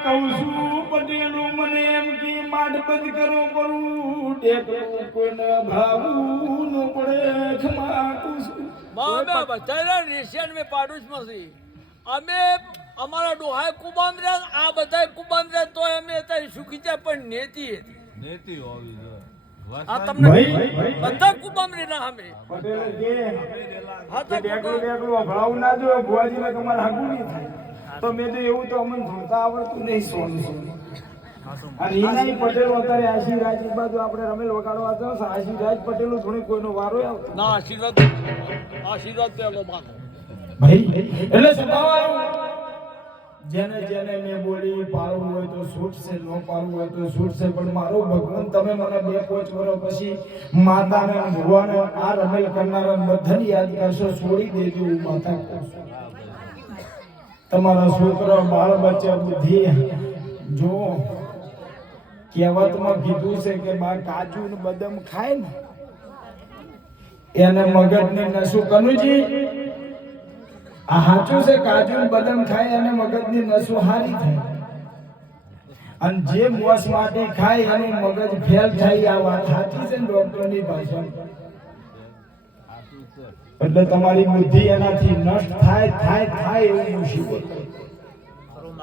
કહું છું પટેલું મને એમ કે માડ બંધ કરો કરું ટેકલું કોઈને ભાવું ન પડે ખમાતું છું. અમે બધાના રેશિયન મેં પાડોશમાં છીએ. અમે અમારા ડોહાએ કુબાંદ્ર્યા, આ બધાએ કુબાંદ્ર્યા, તોય અમે અત્યારે સુખી છે. પણ નેતી હતી. આ તમને બધા કુબાંદ્રેલા અમે. પટેલ કે હા તો એકલું અભળાવું ના જો ભુવાજીને તમારે હાગું નહીં થાય તો મેં તો એવું તો અમને જોતા આવડતું નહીં સોનું. અને ઈનાઈ પટેલો અત્યારે આશીર્વાદ એ બાજુ આપણે રમેલ વગાડવા તો આશીર્વાદ પટેલો થોડી કોઈનો વારો આવતો ના આશીર્વાદ પેલો માનો ભાઈ. એટલે સ્વભાવ જેને જેને મેં બોલી પાડવું હોય તો છૂટશે, ન પાડવું હોય તો છૂટશે. પણ મારો ભગવાન તમે મને 2-5 વર્ષ પછી માતાને ભગવાને આ રમેલ કરનારા બધાને યાદ કરશો. છોડી દેજો માતા કરશો. તમારા છોકરા બાળ બચ્ચા બુદ્ધિ જો કહેવતમાં કીધું છે કે બા કાજુ ને બદામ ખાય ને એને મગજને નસું કનુજી આ સાચું છે. કાજુ ને બદામ ખાય અને મગજની નસું હારી થાય. અને જે મોસ માટે ખાય એનું મગજ ફેલ થાય. આ વાત સાચી છે ને ડોક્ટરની ભાષામાં. એટલે તમારી બુદ્ધિ એનાથી નષ્ટ થાય એવું મુસીબત.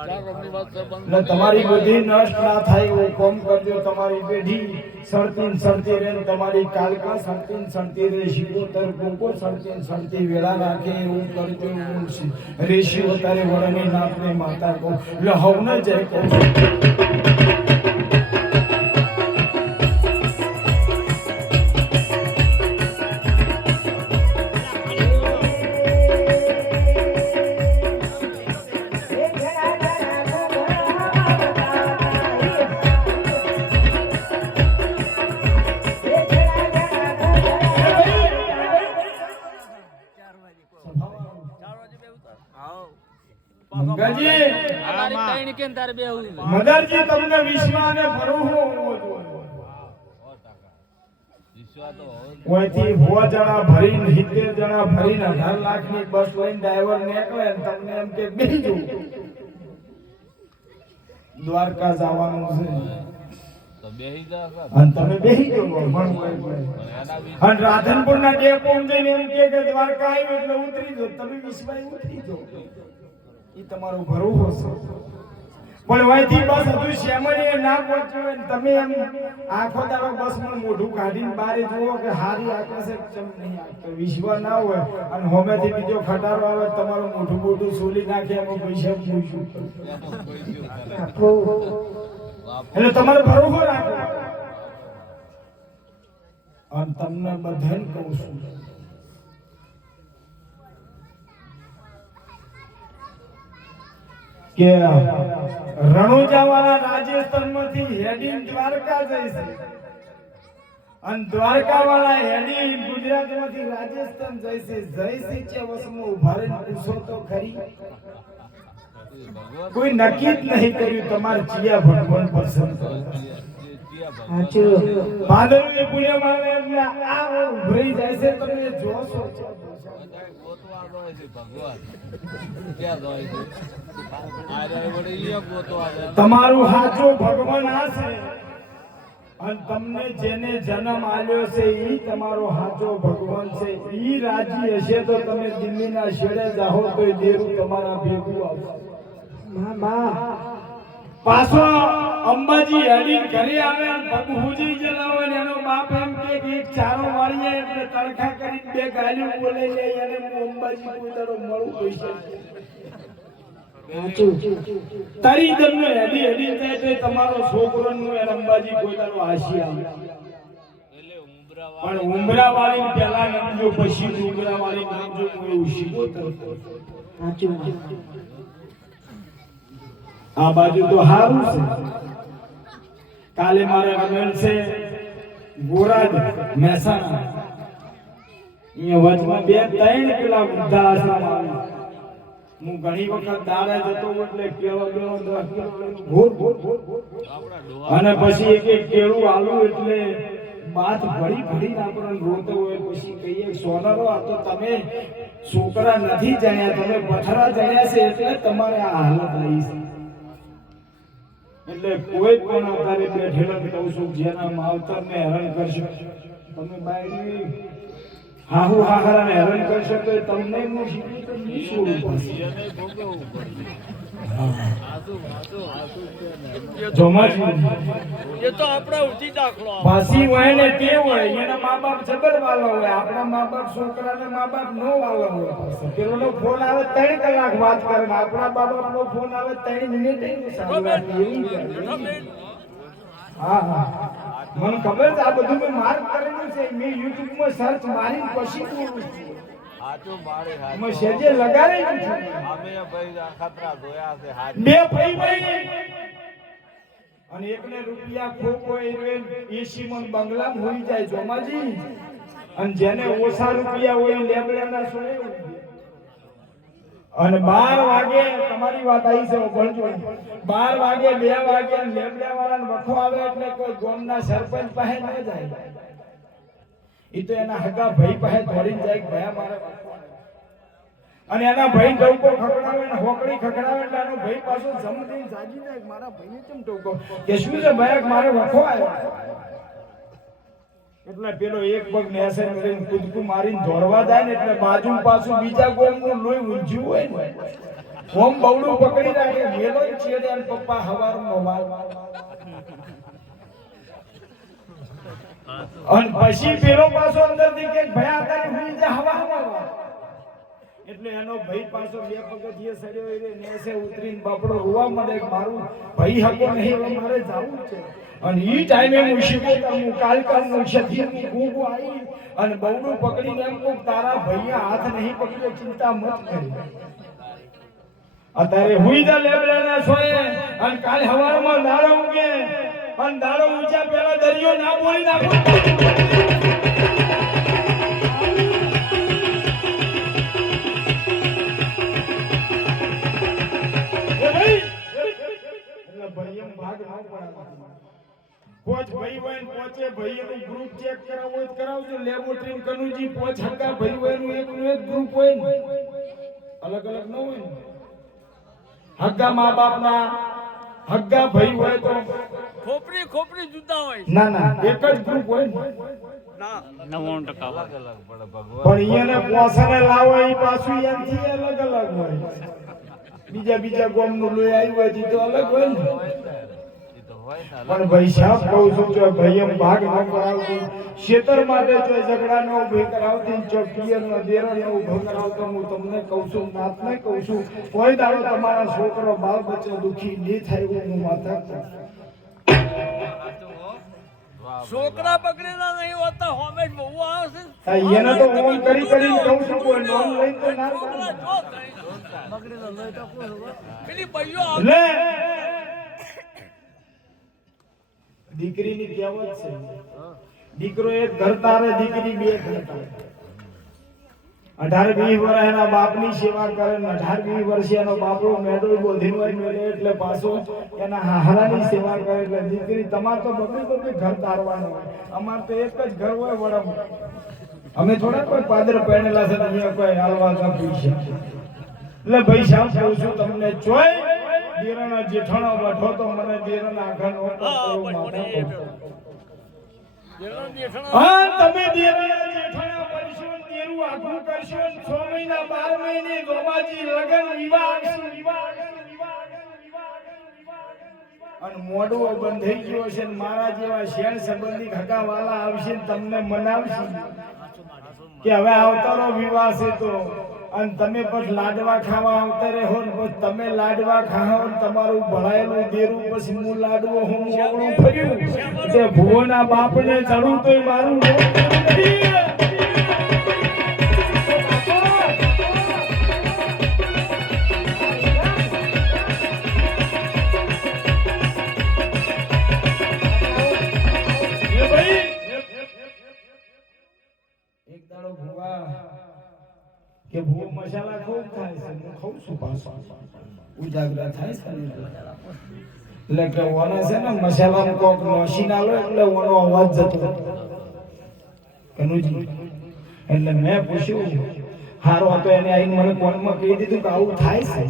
એટલે તમારી બુદ્ધિ નષ્ટ ના થાય એવું કોમ કરજો. તમારી પેઢી સળતી રહે, તમારી કાલકા સળતી રહે, શિકોતર કોકો સળતી વેળા રાખે એવું કરજો. રેશી વધારે વળની નાથને માતા કહું એટલે હવને જય કહું છું. મદરજી તમને વિશ્વાને ભરોસો હોવો જોઈએ. ઓયથી 100 જણા ભરીને 70 જણા ભરીને 18 લાખની બસ લઈને ડ્રાઈવર નીકળે ને તમને એમ કે બેહી જાવ દ્વારકા જવાનું છે અને તમે બેહી જાવ અને રાધનપુરના ડેપો જઈને એમ કે દ્વારકા આવ્યું એટલે ઉતરી જાવ. તમે વિશ્વાસ ઉતરી જાવ. એ તમારો ભરોસો છે. પણ વાયથી બસ હજુ શેમણીએ ના પહોંચ્યું હોય તમે એમ આખો દાડો બસમાં મોઢું કાઢીને બારે જુઓ કે હારી આકાશે ચમ નહીં આવતો. વિશ્વાસ ના હોય અને હોમેથી બીજો ખટારો આવે તમારું મોઢું સોલી નાખે એમાં પૈસા પૂછ્યું. એટલે તમારે ભરોસો રાખો. અને તમને બધાને કહું છું કે રણુજાવાળા રાજસ્થાનમાંથી હેડીને દ્વારકા જઈશે અને દ્વારકાવાળા હેડીને ગુજરાતમાંથી રાજસ્થાન જઈશે. જઈશે છે વસમાં ઉભા રહીને પૂછો તો ખરી. કોઈ નક્કી જ નહીં કર્યું તમારે ચિયા ભગવાન પસંદ ભાદરવી પુણ્યમાં એટલે આ ઉભરી જાય છે. તમે જોશો તમારું હાચો ભગવાન આ છે અને તમને જેને જન્મ આલ્યો છે ઈ તમારો હાચો ભગવાન છે. ઈ રાજી હશે તો તમે દિલ્હીના શેડે જાહો તો દેરું તમારા ભેગું આવશે. પાછો અંબાજી હેડીને ઘરે આવે અને ભગુજી જલાવે ને એનો બાપ એમ કે એક ચારો વાળીએ એટલે તડખા કરી 2 ગાલીઓ બોલે જાય અને હું અંબાજી કોઈ તારો મળું પૈસા તારી દરનો હેડી જાય તો તમારો છોકરો નું અંબાજી કોઈ તારો હાસી આવે. પણ ઉમરા વાળી પેલા નામજો પછી ઉમરા વાળી નામજો કોઈ ઉશીકો આ બાજુ તો હારું છે. કાલે મારે રમેલ છે ગોરાજ મહેસાણા અહીંયા વચમાં 2-3 પેલા વૃદ્ધાશ્રમ આવે. હું ઘણી વખત દાડે જતો એટલે કેળો અને પછી એક કેળું આલું એટલે બાથ ભરી આપણને રોતો હોય. પછી કહીએ સોનરો આ તો તમે છોકરા નથી જણ્યા, તમે પથરા જણ્યા છે એટલે તમારે આ હાલત આવી છે. એટલે કોઈ પણ અત્યારે બેઠેલા કહું છું જેના માવતરને હેરાન કરશો તમે બાયડી હાહુ હાહારાને હેરાન કરશો તો તમને હું શીખી તો નહીં છોડું પાછું. જોમાજી એ તો આપણા ઉઠી દાખલો આવે. પાછી હોય ને તે હોય એના મા બાપ જબર વાલા હોય આપણા મા બાપ છોકરાને મા બાપ નો વાલા હોય પાછા. પેલોનો ફોન આવે 3 કલાક વાત કરે ને આપણા મા બાપનો ફોન આવે 3 મિનિટ હા હા મને ખબર છે આ બધું મેં માર્ક કરેલું છે મેં યુટ્યુબમાં સર્ચ મારી પછી બોલું છું. મેં સેજે લગાડેલું છે બે ભાઈ અને એકને રૂપિયા ખૂબ હોય એસી મન બંગલામાં હોઈ જાય જોમાજી અને જેને ઓછા રૂપિયા હોય લેબડાના સોય અને 12 વાગે તમારી વાત આવી છે ભણજો 12 વાગે 2 વાગે લેબડા વાળાને વખો આવે એટલે કોઈ ગામના સરપંચ પાસે ન જાય ઈ તો એના હગા ભાઈ પાસે દોડીને જાય કે ભયા મારે અને એના ભાઈ ટોકો ખકડાવે ને હોકડી ખકડાવે એટલે એનો ભાઈ પાછો જમદીન જાગી જાય મારા ભાઈને કેમ ટોકો કે શું છે ભયા મારે વખો આવ્યો એટલે પેલો એક પગ નેસે કરીને કૂદકું મારીને દોડવા જાય ને એટલે બાજુ પાછું બીજા ગોળનું લોહી ઊંઝ્યું હોય ને હોમ બવડું પકડી રાખે મેલો છે અને પપ્પા હવારનો વાર અને પછી પેલો પાછો અંદરથી કે ભયા તારી હુઈ જા હવામાં એટલે એનો ભાઈ પાછો 2 પગથિયે સડ્યો એટલે નેસે ઉતરીને બાપડો રોવા માંડે કે મારું ભાઈ હકો નહીં હવે મારે જાવું છે અને ઈ ટાઈમે હું શીખો હું કાલકાનું ક્ષત્રિય ગુગુ આવી અને બવડું પકડીને એમ કહું તારા ભાઈએ હાથ નહીં પકડ્યો ચિંતા મત કરી અત્યારે હુઈ જા લેબડાના સોએ અને કાલ હવારમાં દાડો ઉગે અને દાડો ઊંચા પેલા દરિયો ના બોલી નાખો પોચ ભાઈ હોય પોચે ભાઈનું ગ્રુપ ચેક કરાવવો હોય કરાવજો લેબોરેટરી કનુજી પોચ હક્કા ભાઈ હોય નું એકનું એક ગ્રુપ હોય ને અલગ અલગ ન હોય ને હક્કા મા બાપના હક્કા ભાઈ હોય તો ખોપરી જુદા હોય ના ના એક જ ગ્રુપ હોય ને ના 90% પણ એને પોસાને લાવો ઈ પાછું એનથી અલગ અલગ હોય બીજા ગામનું લોહી આવ્યું હોય તો અલગ હોય ને પણ ભાઈ સાહેબ કહું છું જો ભાઈ એમ ભાગ ન કરાવતી ક્ષેત્ર માટે જો ઝઘડા ન ઉભી કરાવતી જો પિયર નો દેરો ન ઉભો કરાવતો હું તમને કહું છું નાતને કહું છું કોઈ દાડો તમારા છોકરો બાળ બચ્ચો દુખી નહીં થાય એવું હું માતા છોકરા બગડેલા નહીં હોતા હોમે જ બહુ આવશે એને તો ઓન કરી કહું છું કોઈ લોન લઈ તો ના છોકરા જો બગડેલા નહીં તો પેલી ભાઈઓ લે દીકરીની કહેવત છે દીકરો એક ઘર તારે દીકરી 2 ઘર તારે 18-20 વર્ષ એના બાપની સેવા કરે ને 18-20 વર્ષે એનો બાપરો મેડો બોધીનવાય મેળે એટલે પાછો એના હાહરાની સેવા કરે એટલે દીકરી તમાર તો બબે ઘર તારવાનું હોય અમાર તો એક જ ઘર હોય વડમ અમે થોડા કોઈ પાદર પહેરેલા છે તમે કોઈ હાલવા ન પૂછે એટલે ભાઈ સાહેબ કહું છું તમને જોઈ દેરાના જેઠાણો વઠો તો મને દેરાના આઘાનો હા તમે દેરાના જેઠાણા કરશો દેરું આઘું કરશો 6 મહિના 12 મહિને ગોમાજી લગન વિવાહ અને મોડું બંધ થઈ ગયો છે મારા જેવા શેણ સંબંધી ઘટા વાલા આવશે તમને મનાવશે કે હવે આવતારો વિવાહ છે તો અને તમે પછી લાડવા ખાવા આવતા રહો ને પછી તમે લાડવા ખાઓ તમારું ભળાયેલું દેરું પછી હું લાડવો હું ઓગણું ફર્યું તે ભુવોના બાપને ચડું તોય મારું એક દાડો ભુવા કે ભૂ મસાલા ખૂબ થાય છે હું ખાઉં છું પાછો ઉજાગરા થાય છે એટલે કે ઓના છે ને મસાલામાં કોક નોશી ના લો એટલે ઓનો અવાજ જતો કનુજી એટલે મેં પૂછ્યું હારો હતો એને આઈને મને કોલમાં કહી દીધું કે આવું થાય છે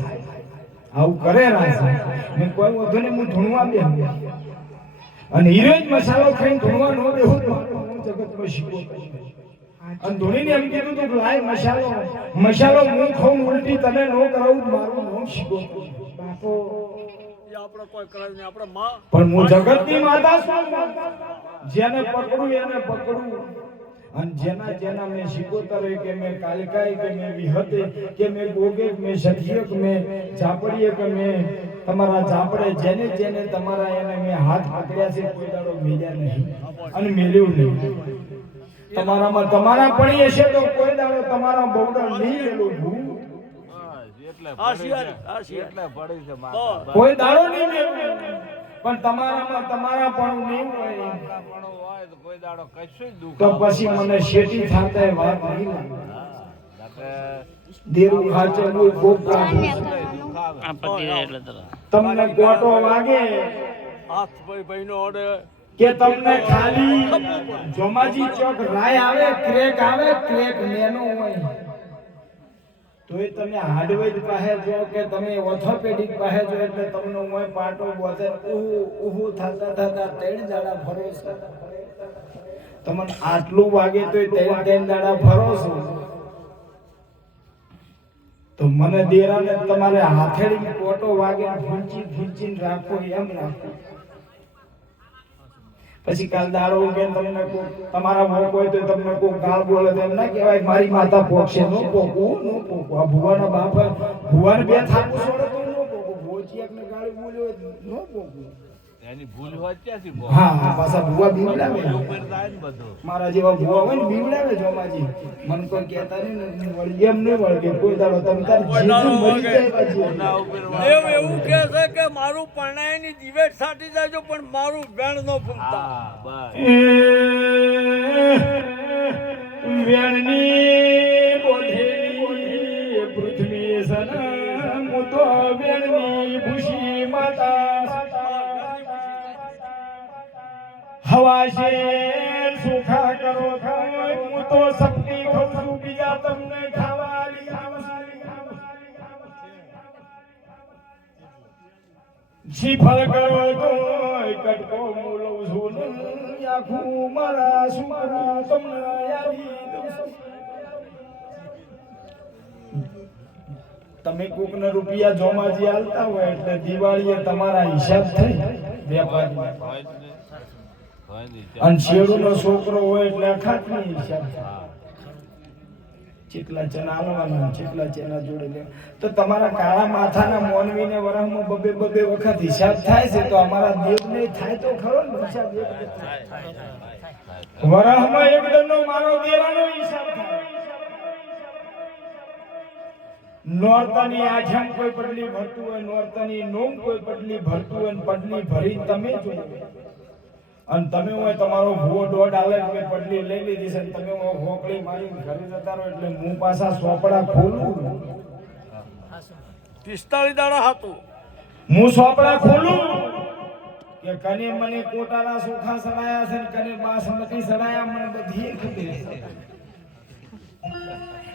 આવું કરે છે મેં કોઈ વધુ ને હું ધૂણવા બે અને હીરો જ મસાલો ખાઈને ધૂણવા ન બેહું હું જગતમાં શીખો અને ધોનીને એમ કીધું તું કે લાય મસાલો હું ખાઉં ઉલટી તને નો કરાવું મારું નામ શીખો બાપુ એ આપણે કોઈ કરે નહીં, આપણે માં પણ હું જગતની માતા છું જેને પકડું એને પકડું અને જેના જેના મેં શિકોતરે કે મેં કાલિકાઈ કે મેં વિહતે કે મેં ગોગે કે મેં સખીએ કે મેં ઝાપડીએ કે મેં તમારા ઝાપડે જેને જેને તમારા એને મેં હાથ પકડ્યા છે કોઈ દાડો મેલ્યા નહીં અને મેલ્યું નહીં તમારામાં તમારા પડી હશે તો કોઈ દાડો તમારા બહુડા નહીં મેલું કોઈ દાડો નહીં મેલું પણ તમારામાં તમારા પણ નહીં હોય તો પછી મને શેઠી થાતા વાત નહીં લાગે દેરું હાચવું ગોપ તમને ગોટો વાગે હાથ ભાઈ નો ઓર્ડર કે તમને ખાલી જોમાજી ચોક રાય આવે ક્રેક નેનો હોય તોય તમે હાર્ડવેર પાસે જો કે તમે ઓર્થોપેડિક પાસે જો એટલે તમને હોય પાટો બોતે ઊભું થતા ત્રણ દાડા ફરો છો તમને આટલું વાગે તોય ત્રણ દાડા ફરો છો તો મને દેરાને તમારે હાથેડી કોટો વાગે ભૂંચીને રાખો એમ રાખો પછી કાલ દાડો કે તમને તમારા મોક હોય તો તમને કોઈ ગાળ બોલે તો એમ ના કહેવાય મારી માતા પોકશે નો પોકવું આ ભુવાના બાપ ભુવાને બે થાપું છોડે તો નો પોકવું ભોચિયાકને ગાળી બોલ્યો નો પોકવું એની ભૂલ હોય ત્યાંથી બોલ. હા પાછા ભુવા બીવડાવે ઉપર જાય ને બધું. મારા જેવા ભુવા હોય ને બીવડાવે જોમાજી મન કોઈ કહેતા નહીં વળગે એમ નહીં વળગે કોઈ દાડો તમે તાર જીતું મરી જાય પાછી એના ઉપર દેવ એવું કહે છે કે મારું પરણાયની દિવેટ સાટી જાજો પણ મારું વેણ નો ફૂલતા. હા બસ. વેણની બોધેલી પૃથ્વી સના મુતો વેણની ભૂષી માતા હવા છે સુખા કરો થાય હું તો શક્તિ ખાઉં છું બીજા તમને ખાવા જીફળ કરો તો કટકો મૂલો છું આખું મારા સુમારા તમને યાદી તમે કોકને રૂપિયા જોમાજી આલતા હોય એટલે દિવાળીએ તમારા હિસાબ થઈ વેપારી હોય જ ને. હોય ને. અને શેડુનો છોકરો હોય એટલે અખાતની હિસાબ થાય ચેટલા ચના આલવાના ચેટલા ચના જોડે લે તો તમારા કાળા માથાના મોનવીને વરહમાં બબે વખત હિસાબ થાય છે તો અમારા દેવને થાય તો ખરો ને હિસાબ વરહમાં એક દંડનો મારો દેવાનો હિસાબ થાય નોરતાની આઠમ કોઈ પડલી ભરતું હોય નોરતાની નોમ કોઈ પડલી ભરતું હોય ને પડલી ભરી તમે જો અને તમે હોય તમારો ભૂવો દોઢ આલે મેં પડલી લઈ લીધી છે તમે હોકળી મારીને ઘરે જતા રહો એટલે હું પાછા સોપડા ખોલું 45 દાડા હતું હું સોપડા ખોલું કે કને મને કોટાના સુખા સડાયા છે ને કને બાસમતી સડાયા મને બધી ખબર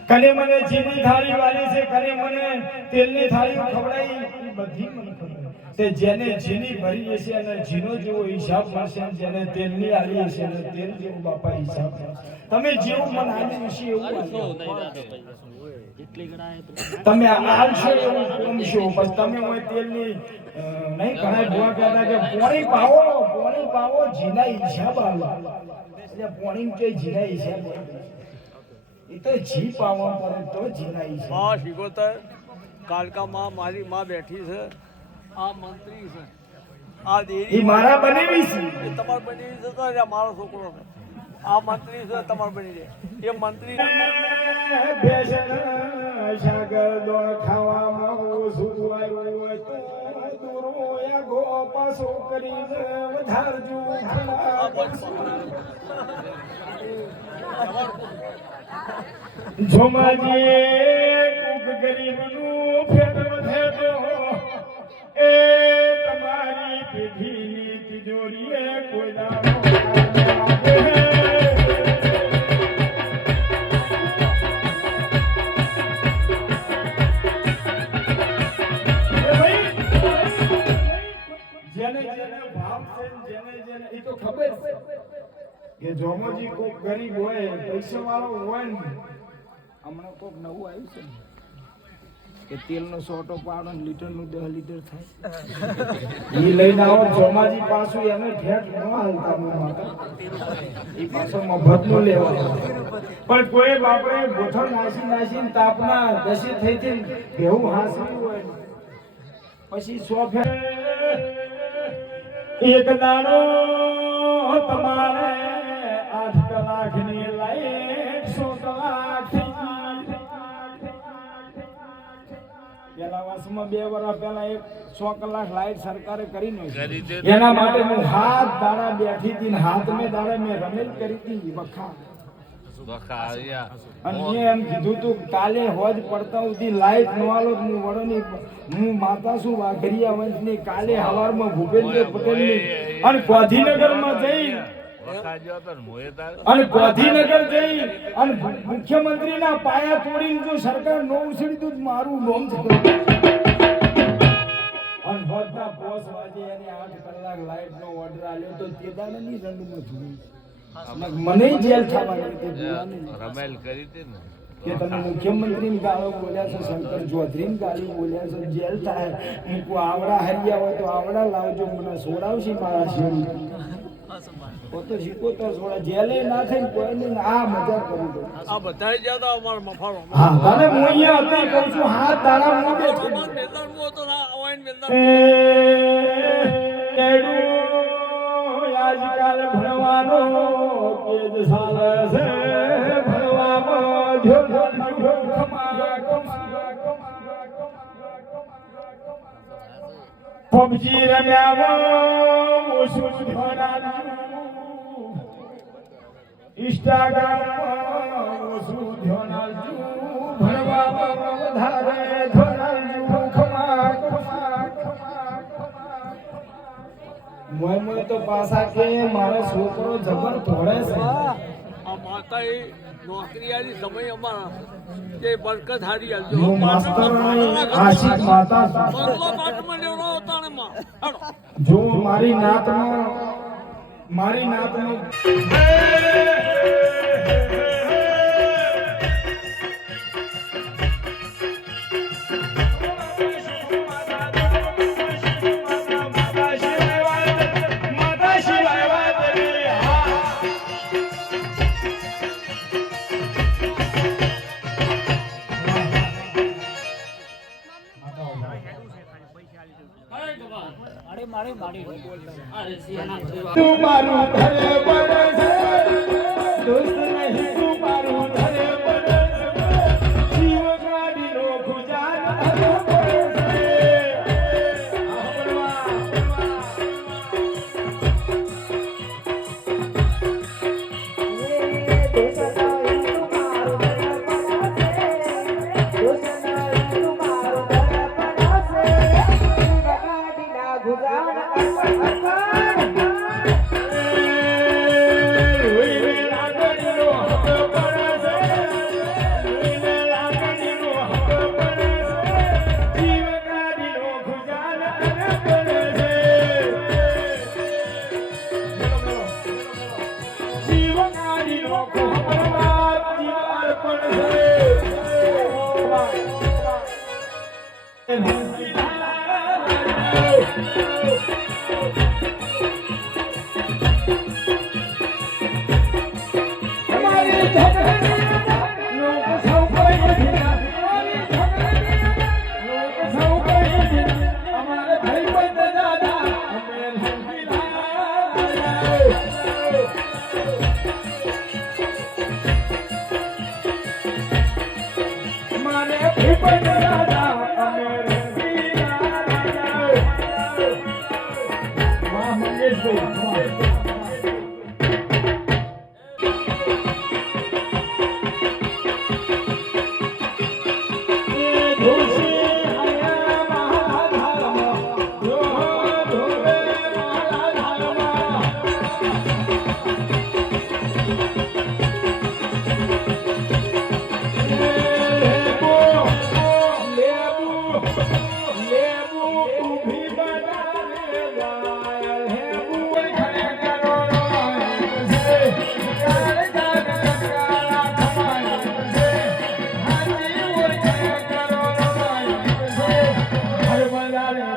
કને મને જીની થાળી વાળી છે કને મને તેલની થાળી ખવડાવી બધી મને ખબર તે જેને જીની ભરી હશે અને જીનો જેવો હિસાબ મળશે અને જેને તેલની આલી હશે અને તેલ જેવો બાપા હિસાબ મળશે તમે જેવું મન આલી હશે એવું તમે આલશો એવું કોમશો પછી તમે હોય તેલની નહીં ઘણા ભૂવા કહેતા કે પોણી પાવો જીના હિસાબ આલો એટલે પોણી કે જીના હિસાબ એ તો જી પાવા પડે તો જીના હિસાબ માં શીખોતર કાલકામાં મારી માં બેઠી છે આ મંત્રી છે આ એ દેરી મારા બનેવી છે એ તમાર બની છે તો આ મારો છોકરો છે આ મંત્રી છે તમાર બની છે એ મંત્રી ભેષણ સાગર દોણ ખાવામાં સુવાયું હોય તો દુરોયા ગો પાસો કરીને વધારજો જોમાજી કુક ગરીબનું ફેર વધે તો એ તમારી પેઢીની તિજોરીએ કોઈ દાડો જેને જેને ભાવ છે જેને જેને એ તો ખબર છે કે જોમોજી કોક ગરીબ હોય પૈસા વાળો હોય ને હમણાં કોક નવું આવ્યું છે ને કે તેલનો સોટો પાડો ને લીટરનું 10 લીટર થાય એ લઈને આવો જોમાજી પાછું એને ઠેઠ ન હાલતા માતા એ પાછો મફતનું લેવા પણ કોઈ બાપરે ગોઠો નાસીને તાપના દસી થઈ થઈ ભેવું હાંસવી હોય ને પછી 100 ફેર એક દાડો તમારે 8 કલાકની લાઈટ 100 કલાક થઈ પેલા વર્ષમાં 2 વર્ષ પહેલા 100 કલાક લાઈટ સરકારે કરી નાખી એના માટે હું હાથ દાડા બેઠી હતી ને હાથ મેં દાડા મેં રમેલ કરી હતી વખા અને મેં એમ કીધું તું કાલે હોજ પડતા સુધી લાઈટ નવાલો હું વડોની હું માતા છું વાઘરિયા વંશની કાલે હવારમાં ભૂપેન્દ્ર પટેલની અને ગાંધીનગરમાં જઈ અને ગાંધીનગર જઈ અને મુખ્યમંત્રીના પાયા તોડીને જો સરકાર નો ઉછળી તો મારું લોમ છે અને હોજના 5 વાગે એને 8 કલાક લાઈટ નો ઓર્ડર આલ્યો તો તે દાડાની રંડમાં જોઈ મને જેલ થવાની હતી રમેલ કરી હતી ને કે તમે મુખ્યમંત્રીની ગાળો બોલ્યા છો શંકર ચૌધરીની ગાળી બોલ્યા છો જેલ થાય મૂકવા આવડા હરિયા હોય તો આવડા લાવજો મને સોડાવશે મારા શેરી તો શીખોતર સોડા જેલે ના થઈને કોઈને આ મજા કરી દો આ બધાય જ્યાં અમારો મફાળો હા તને હું અહીંયા હતી કહું છું હાથ દાડા મૂકે છે મેદાનમાં હતો ના ઓઈન મેદાન આજકાલ ભણવાનો કેજ સાલે છે ભણવામાં પબજી રમ્યા ઓછું ઇન્સ્ટાગ્રામ ઓછું ધ્યાન ભણવામાં વધારે મોય તો પાછા કે મારો છોકરો જબર ધોળે છે આ માતા એ નોકરી આલી સમય અમારા તે બરકત હારી આલજો હું માસ્ટર આશિક માતા બંગલો પાટમાં લેવડો તાણે માં હેડો જો મારી નાતનો તું મારું ઘરે પડે છે દોસ્ત નહીં તું મારું ઘરે પડે છે જીવ ગાડીનો ખુજાન યાર